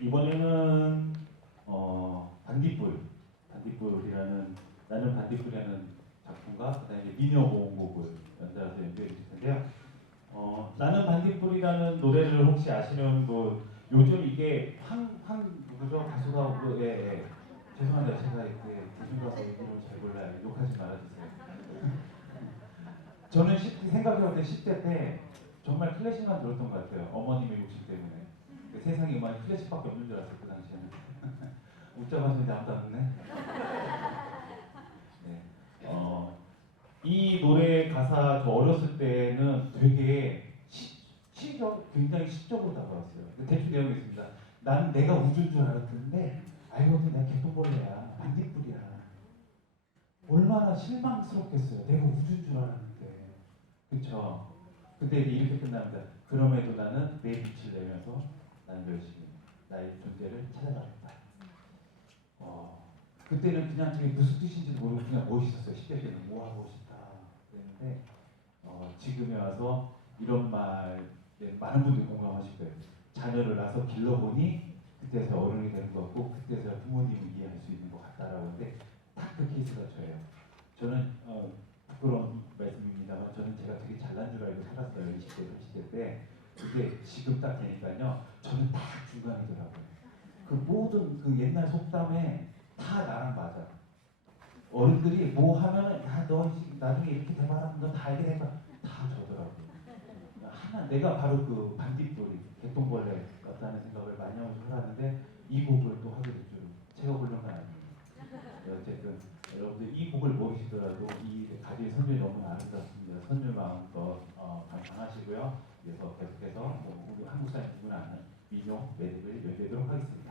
이번에는 반딧불이라는 나는 반딧불이라는 작품과 그다음에 미녀 고음곡을 연달아서 연주해 주실 텐데요. 나는 반딧불이라는 노래를 혹시 아시는 분 요즘 이게 누구죠 가수가 죄송합니다 제가 요즘 가수 이름을 잘 몰라요 욕하지 말아주세요. 저는 생각해볼 때 10대 때 정말 클래식만 들었던 것 같아요. 어머님의 욕심 때문에. 세상에 음악이 클래식밖에 없는 줄 알았어요 그 당시에는. 웃자고 하시는데 아무도 안 웃네. 네. 이 노래 가사 저 어렸을 때는 되게 굉장히 시적으로 다가왔어요. 대충 내용이 있습니다. 난 내가 우주인 줄 알았는데 알고 보니 내가 개똥벌레야. 반딧불이야. 얼마나 실망스럽겠어요. 내가 우주인 줄 알았는데. 그쵸? 근데 이렇게 끝납니다. 그럼에도 나는 내 빛을 내면서 나는 열심히 나의 존재를 찾아가겠다. 그때는 그냥 그게 무슨 뜻인지도 모르고 그냥 멋있었어요. 10대 때는 뭐 하고 싶다 그랬는데 지금에 와서 이런 말 많은 분들이 공감하실 거예요. 자녀를 낳아서 길러보니 그때서 어른이 되는 것 같고 그때서 부모님을 이해할 수 있는 것 같다라고 하는데 딱 그 케이스가 저예요. 저는 부끄러운 말씀입니다만 저는 제가 되게 잘난 줄 알고 살았어요. 20대, 30대 때. 근데 지금 딱 되니까요. 저는 딱 중간이더라고요. 그 모든 그 옛날 속담에 다 나랑 맞아. 어른들이 뭐 하면은 야너 나중에 이렇게 돼봐라 너 다 이렇게 해봐 다 저더라고요. 하나 내가 바로 그 반딧불이 개똥벌레였다는 생각을 많이 하고 살았는데 이 곡을 또 하게 될 줄은 제가 고른 건 아니에요. 어쨌든 여러분들 이 곡을 모르시더라도 이 가지의 선율이 너무 아름답습니다. 선율 마음껏 감상하시고요. 그래서 계속해서 우리 한국 사람 누구나 아는 민요 매듭을 열도록 하겠습니다.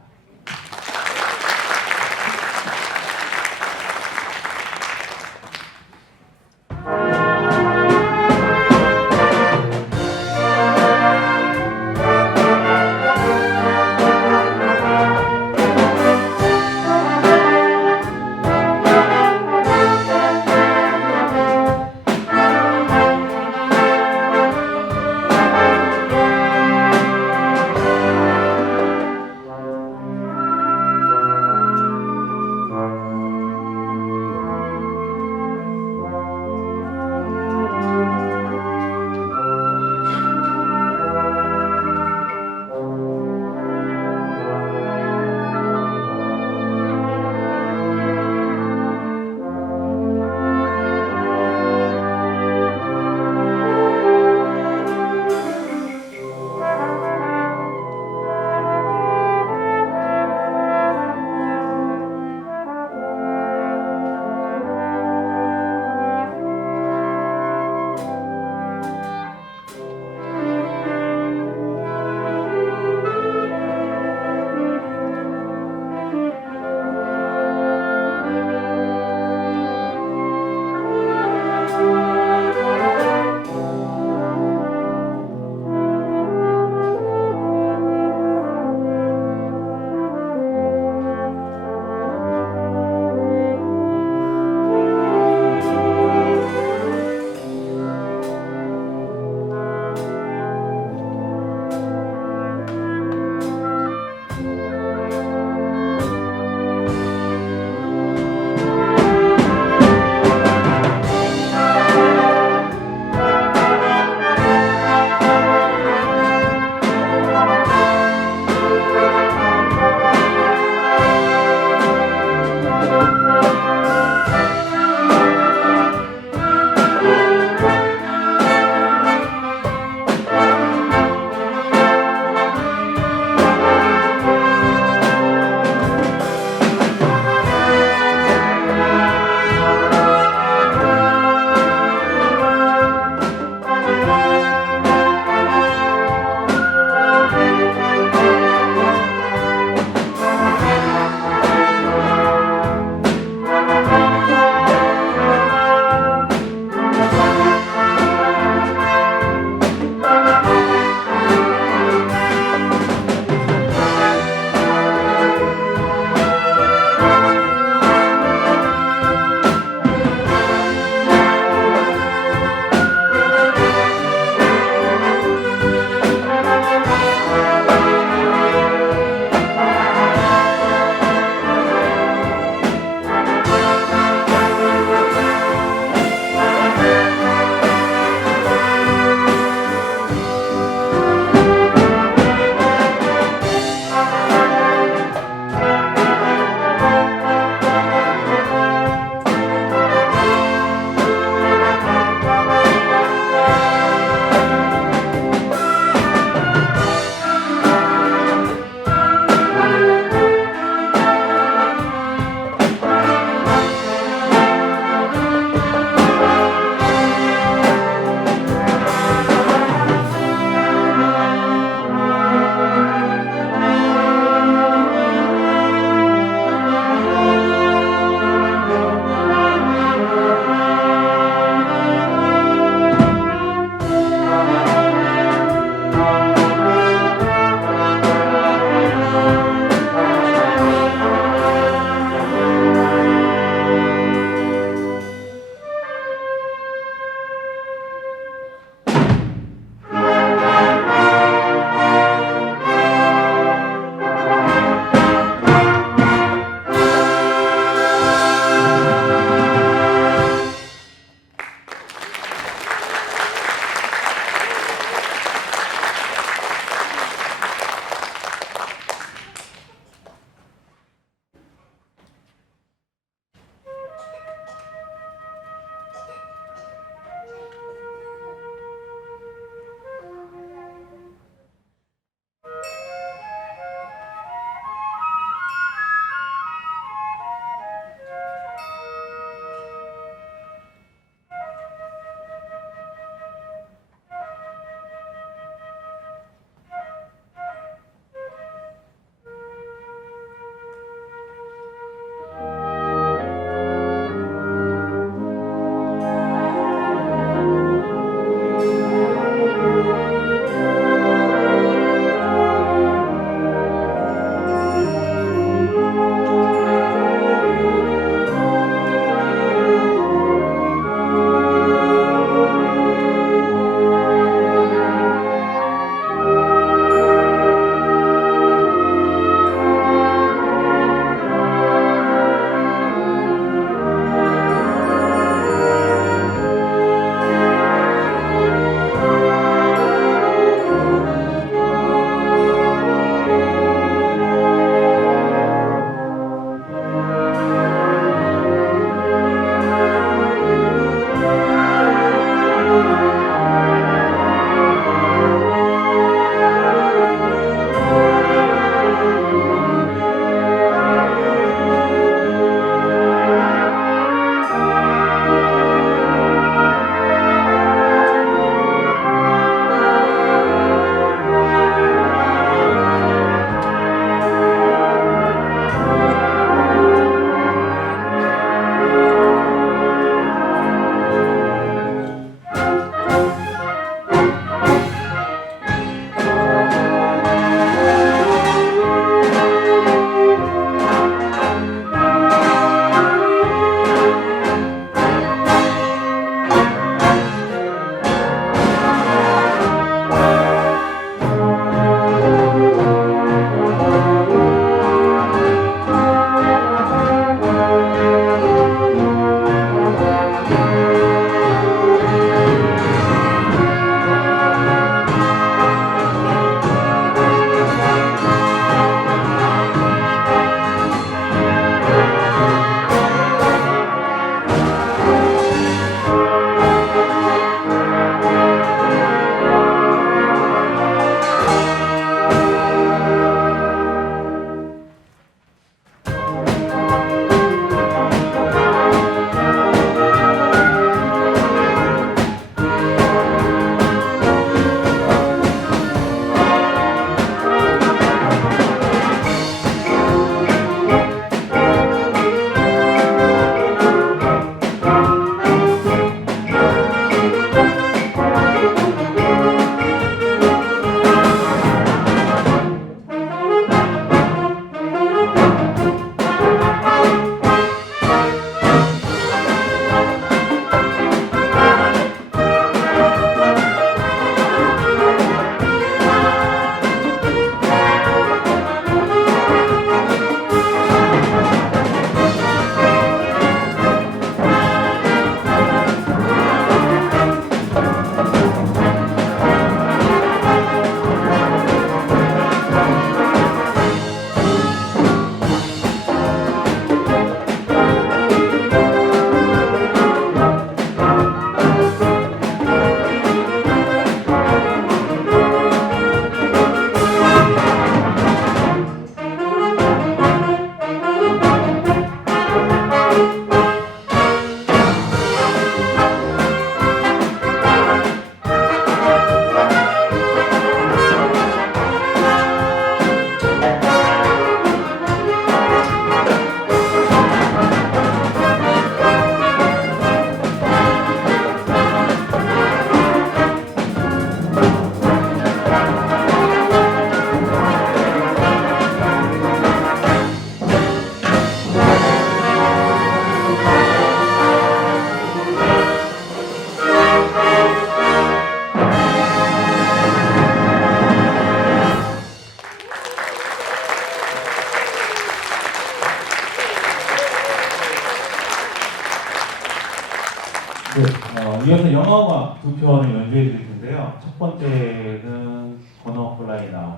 연주해 드릴 텐데요. 첫 번째는 Gonna Fly Now.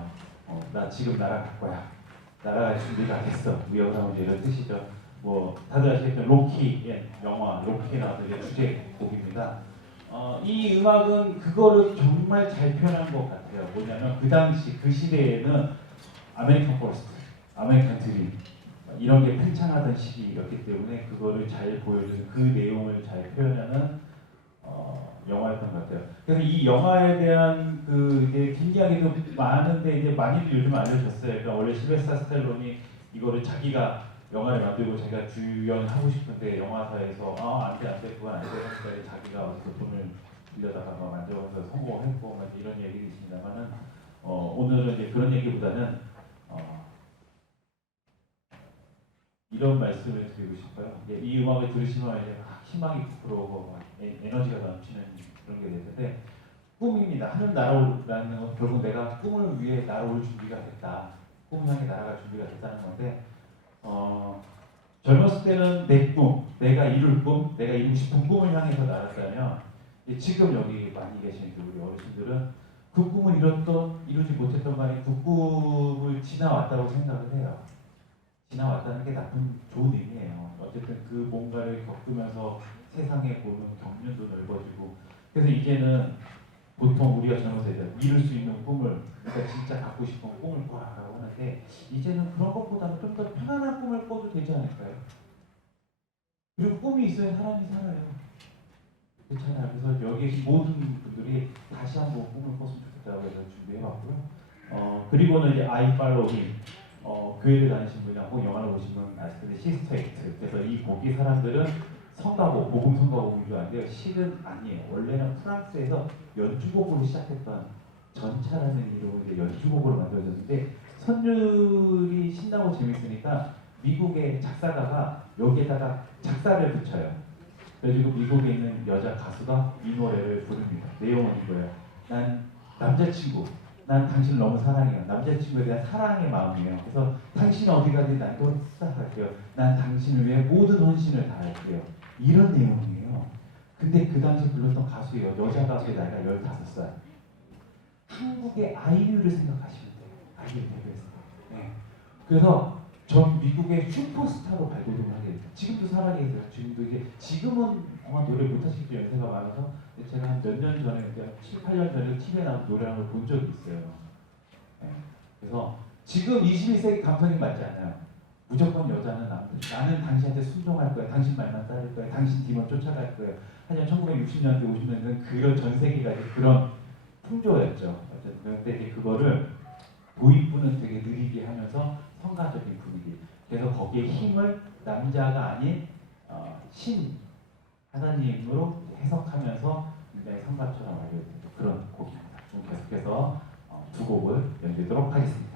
나 지금 날아갈 거야. 날아갈 준비가 됐어. 위험하면 이런 뜻이죠. 뭐 다들 아시겠죠? 로키 영화 로키에 나왔던 이제 주제곡입니다. 이 음악은 그거를 정말 잘 표현한 것 같아요. 뭐냐면 그 당시 그 시대에는 아메리칸 포레스트, 아메리칸 드림 이런 게 팽창하던 시기였기 때문에 그거를 잘 보여주는 그 내용을 잘 표현하는 영화였던 것 같아요. 그래서 이 영화에 대한 그 이제 뒷이야기도 많은데 이제 많이들 요즘 알려졌어요. 그러니까 원래 실베스타 스텔론이 이거를 자기가 영화를 만들고 자기가 주연하고 싶은데 영화사에서 안돼 그건 안돼 하니까 자기가 어디서 돈을 빌려다가 만들어서 성공했고 이런 얘기도 있습니다만은 오늘은 이제 그런 얘기보다는 이런 말씀을 드리고 싶어요. 이 음악을 들으시면 이제 희망이 부풀어오고 에너지가 넘치는 그런 게 되는데 꿈입니다. 하늘 날아오라는 건 결국 내가 꿈을 위해 날아올 준비가 됐다. 꿈을 향해 날아갈 준비가 됐다는 건데 젊었을 때는 내 꿈, 내가 이룰 꿈, 내가 이루고 싶은 꿈을 향해서 날았다면 지금 여기 많이 계신 우리 어르신들은 그 꿈을 이루지 못했던 간에 그 꿈을 지나왔다고 생각을 해요. 지나왔다는 게 좋은 의미예요. 어쨌든 그 뭔가를 겪으면서 세상에 보는 경륜도 넓어지고 그래서 이제는 보통 우리가 젊었을 때 이룰 수 있는 꿈을 내가 진짜 갖고 싶은 꿈을 꿔라라고 하는데 이제는 그런 것보다는 좀 더 편안한 꿈을 꿔도 되지 않을까요? 그리고 꿈이 있어야 사람이 살아요. 그렇잖아요. 그래서 여기 계신 모든 분들이 다시 한번 꿈을 꿨으면 좋겠다고 해서 준비해봤고요. 그리고는 이제 I Follow Him. 교회를 다니신 분이나 혹은 영화를 보신 분 아실 텐데 시스터 액트. 그래서 이 곡이 사람들은 성가곡, 복음 성가곡인 줄 아는데요. 실은 아니에요. 원래는 프랑스에서 연주곡으로 시작했던 전차라는 이름으로 이제 연주곡으로 만들어졌는데 선율이 신나고 재밌으니까 미국의 작사가가 여기에다가 작사를 붙여요. 그래가지고 미국에 있는 여자 가수가 이 노래를 부릅니다. 내용은 이거예요. 난 남자친구, 난 당신을 너무 사랑해요. 남자친구에 대한 사랑의 마음이에요. 그래서 당신 어디 가든 난 또 사랑할게요. 난 당신을 위해 모든 헌신을 다할게요. 이런 내용이에요. 근데 그 당시 불렀던 가수예요. 여자 가수의 나이가 15살. 한국의 아이유를 생각하시면 돼요. 아이유 데뷔했을 때. 네. 그래서 전 미국의 슈퍼스타로 발돋움을 하게 됐어요. 지금도 살아계세요. 지금도 이제 지금은 아마 노래 못하시겠죠. 연세가 많아서. 제가 한 몇 년 전에, 7, 8년 전에 TV에 나와서 노래하는 걸 본 적이 있어요. 네. 그래서 지금 21세기 감성이 맞지 않아요. 무조건 여자는 나는 당신한테 순종할 거야. 당신 말만 따를 거야. 당신 뒤만 쫓아갈 거야. 하지만 1960년대, 50년대는 그런 전 세계가 그런 풍조였죠. 그런데 이제 그거를 도입부는 되게 느리게 하면서 성가적인 분위기. 그래서 거기에 힘을 남자가 아닌 신 하나님으로 해석하면서 굉장히 성가처럼 알려진 그런 곡입니다. 좀 계속해서 두 곡을 연주하도록 하겠습니다.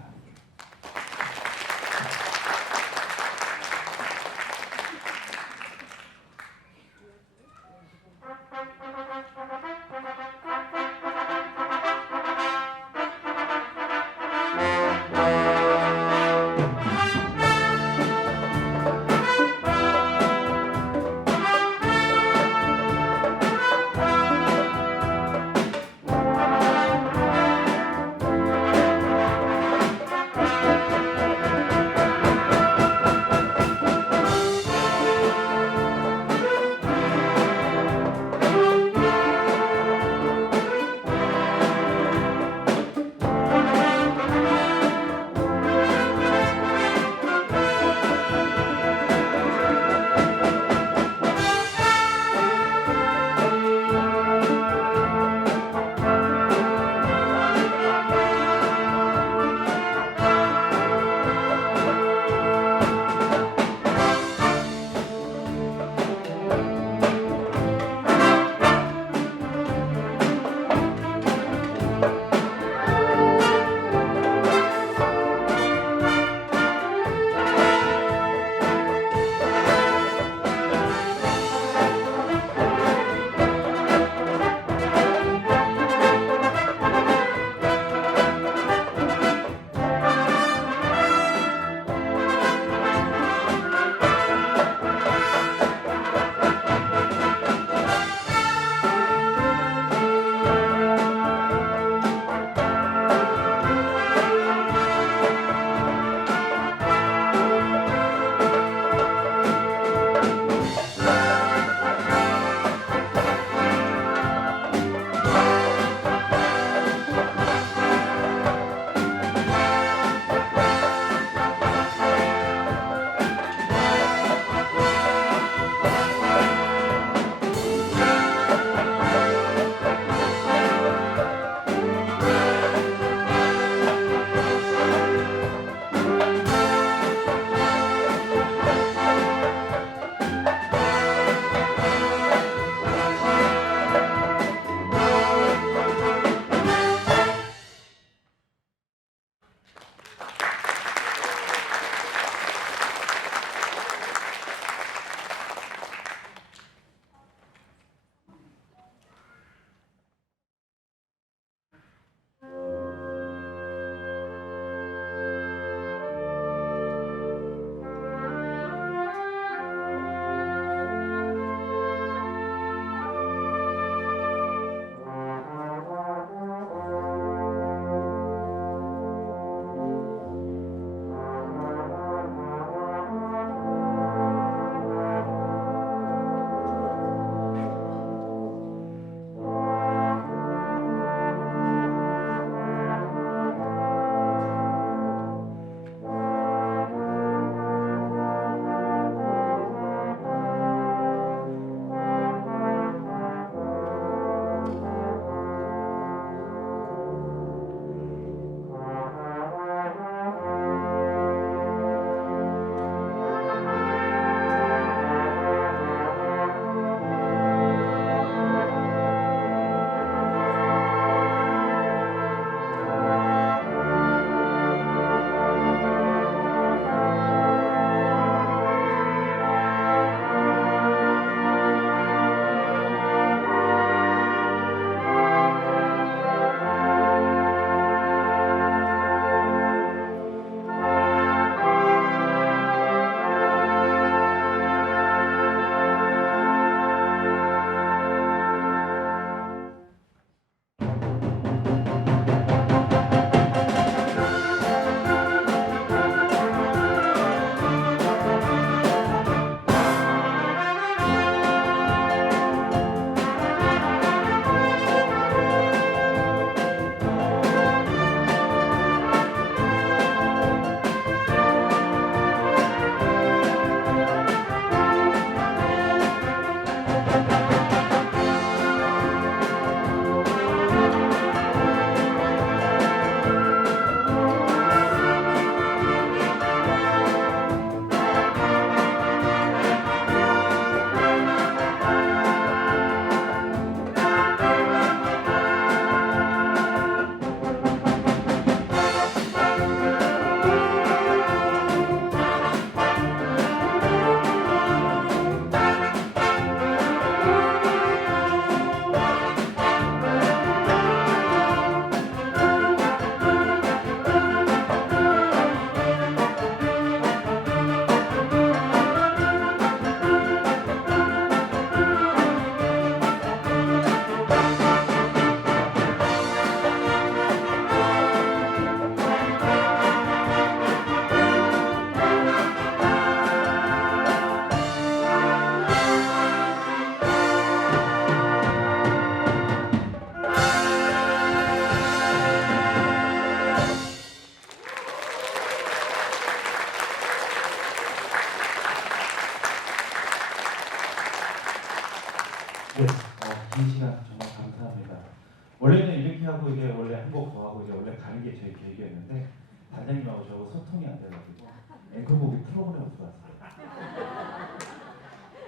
원래는 이렇게 하고 이제 원래 한 곡 더 하고 이제 원래 가는 게 저희 계획이었는데 단장님하고 저하고 소통이 안 돼가지고 앵콜곡이 프로그램으로 들어왔어요.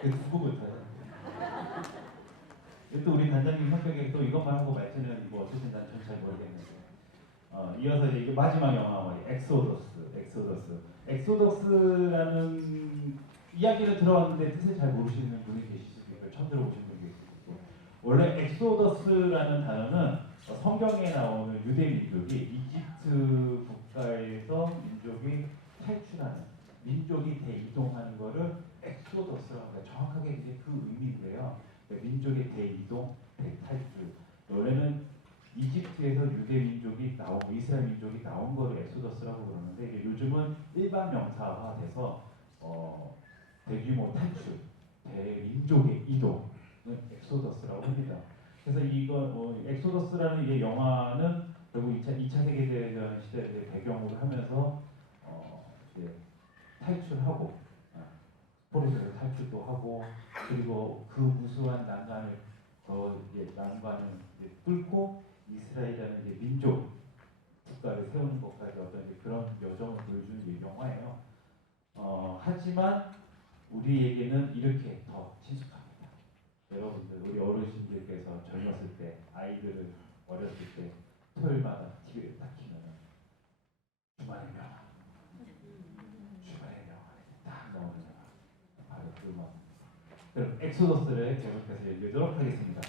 두 곡을 더 해야 돼요. 또 우리 단장님 성격에 또 이것만 하고 말지는 뭐 어쨌든 난 전 잘 모르겠는데 이어서 이제 마지막 영화 엑소더스라는 이야기를 들어왔는데 뜻을 잘 모르시는 분이 계실 수도 있고 처음 들어보신 분이 계실 수도 있고 원래 엑소더스라는 단어는 성경에 나오는 유대 민족이 이집트 국가에서 민족이 탈출하는 민족이 대이동하는 거를 엑소더스라고 합니다. 정확하게 이제 그 의미인데요. 민족의 대이동, 대탈출. 원래는 이집트에서 유대 민족이 나오고 이스라엘 민족이 나온 거를 엑소더스라고 그러는데 이게 요즘은 일반 명사화돼서 대규모 탈출, 대민족의 이동은 엑소더스라고 합니다. 그래서 이거 엑소더스라는 이 영화는 결국 2차 세계대전 시대를 배경으로 하면서 이제 탈출하고 포로에서 탈출도 하고 그리고 그 무수한 난관을 이제 뚫고 이스라엘이라는 이제 민족 국가를 세우는 것까지 어떤 이제 그런 여정을 보여주는 영화예요. 하지만 우리에게는 이렇게 더 친숙합니다. 여러분들 우리 어르신들께서 젊었을 때 아이들을 어렸을 때 토요일마다 TV를 딱 키면은 주말의 명화 딱 나오는 영화 바로 그 음악. 그럼 엑소더스를 계속해서 읽도록 하겠습니다.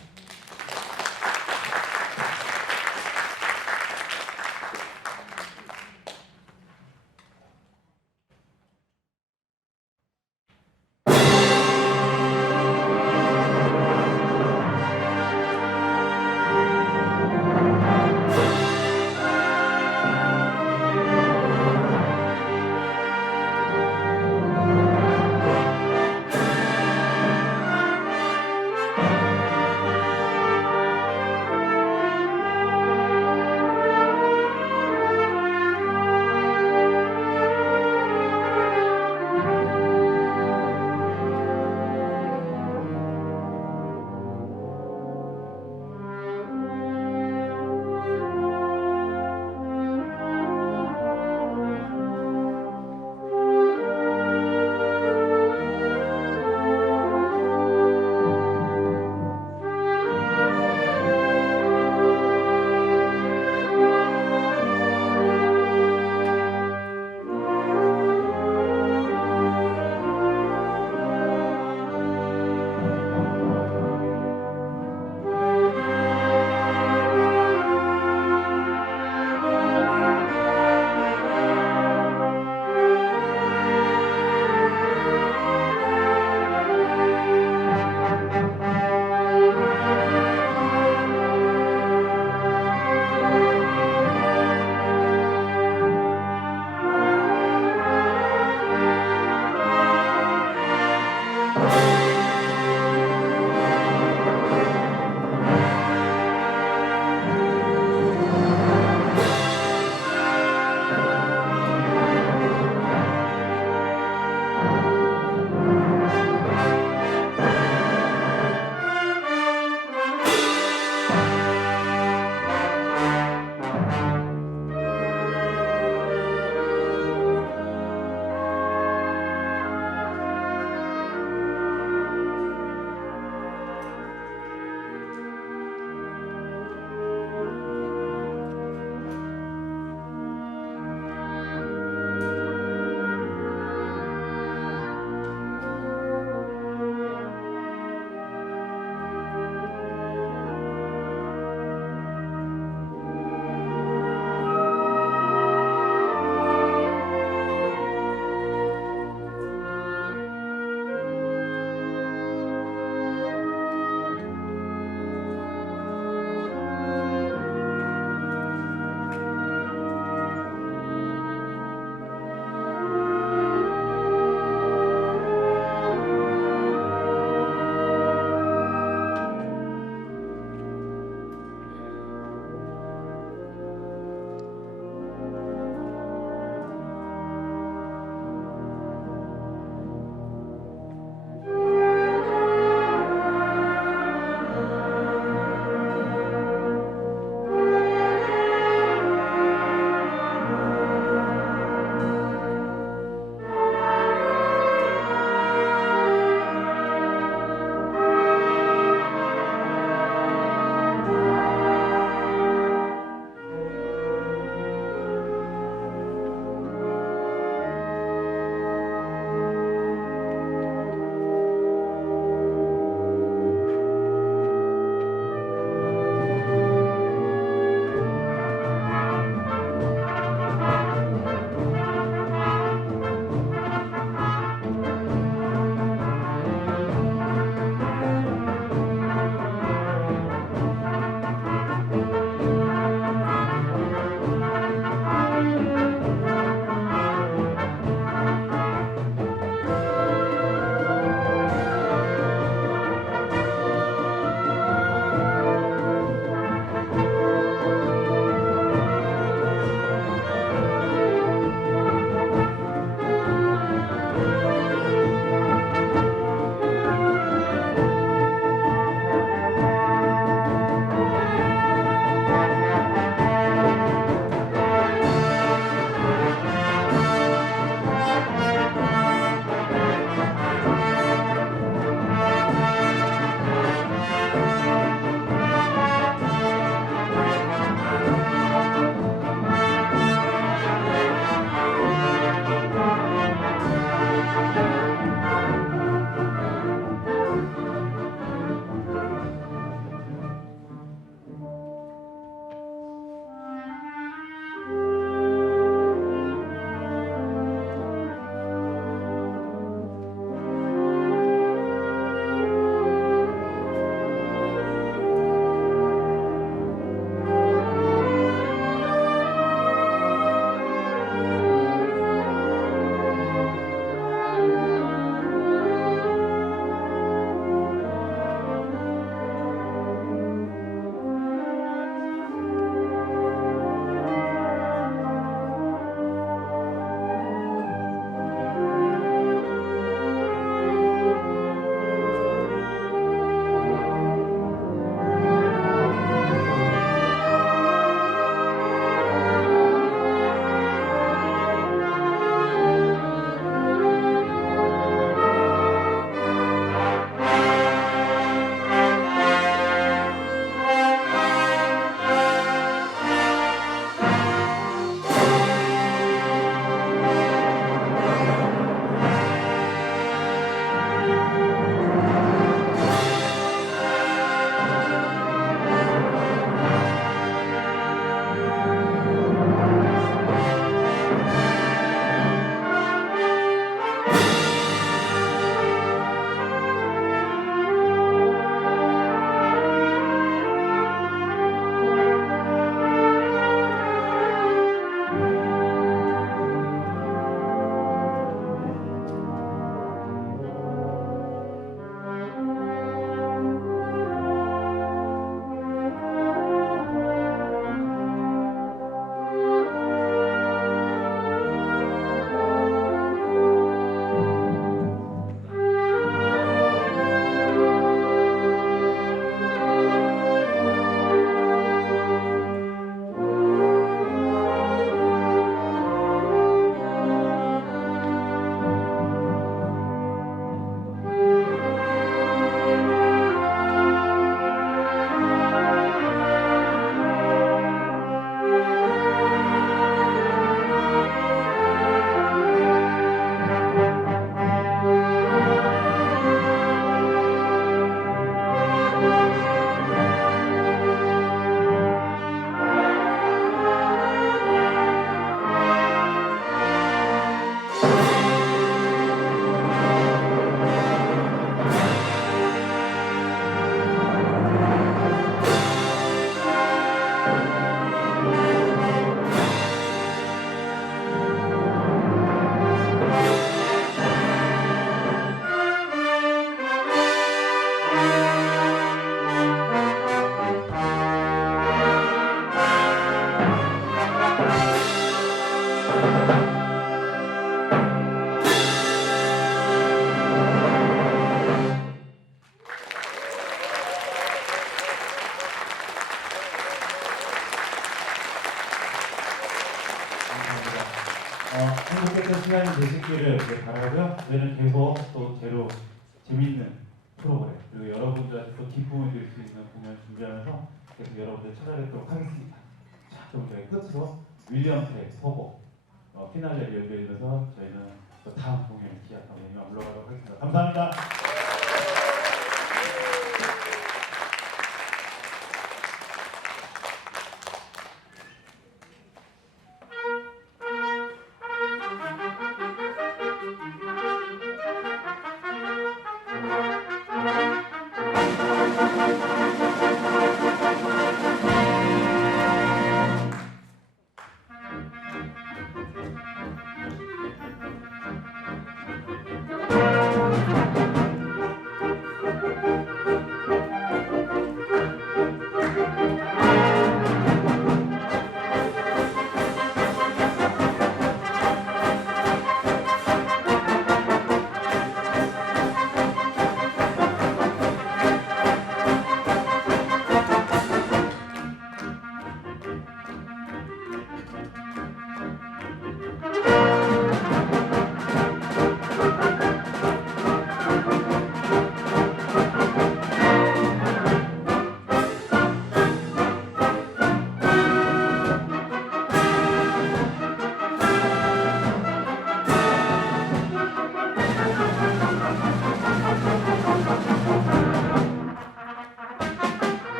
행복했던 시간이 되시기를 바라고요. 저희는 계속 또 제로 재미있는 프로그램 그리고 여러분들한테 또 기쁨을 드릴 수 있는 공연 준비하면서 계속 여러분들 찾아뵙도록 하겠습니다. 자, 그럼 저희 끝으로 윌리엄 텔 서곡 피날레를 연결해서 저희는 또 다음 공연을 시작하면 올라가도록 하겠습니다. 감사합니다.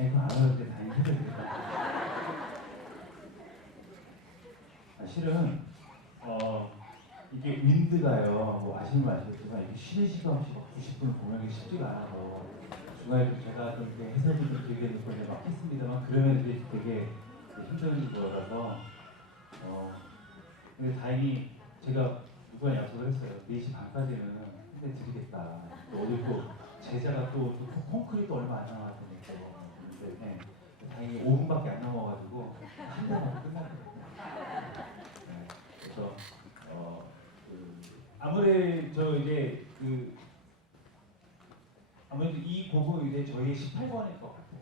이거 안 하는데 다행히 해드리겠다. 실은 이게 윈드가요. 뭐 아시는 분 아시겠지만 이게 쉬는 시간 없이 막 90분을 보면 쉽지가 않아서 중간에 제가 좀 이렇게 해설도 좀 길게 듣고 막 했습니다만 그러면 이제 되게 힘든 거라서 근데 다행히 제가 누구랑 약속을 했어요. 4시 반까지는 끝내드리겠다. 어디 또 제자가 또 콘크리트 얼마 안 남았거든요. 네. 다행히 5분밖에 안 남아가지고 한 대만 끝났거든요. 네. 그래서 아무래도 이제 아무래도 이 곡은 이제 저희 18번일 것 같아요.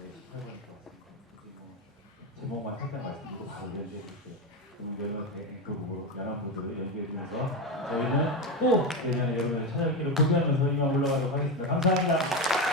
네, 18번일 것 같습니다. 그리고 제목만 살짝 말씀드리고 바로 연주해줄게요. 그 곡으로 연합보드를 연주해주면서 저희는 꼭 내년에 여러분을 찾아뵙기를 고대하면서 이만 올라가도록 하겠습니다. 감사합니다.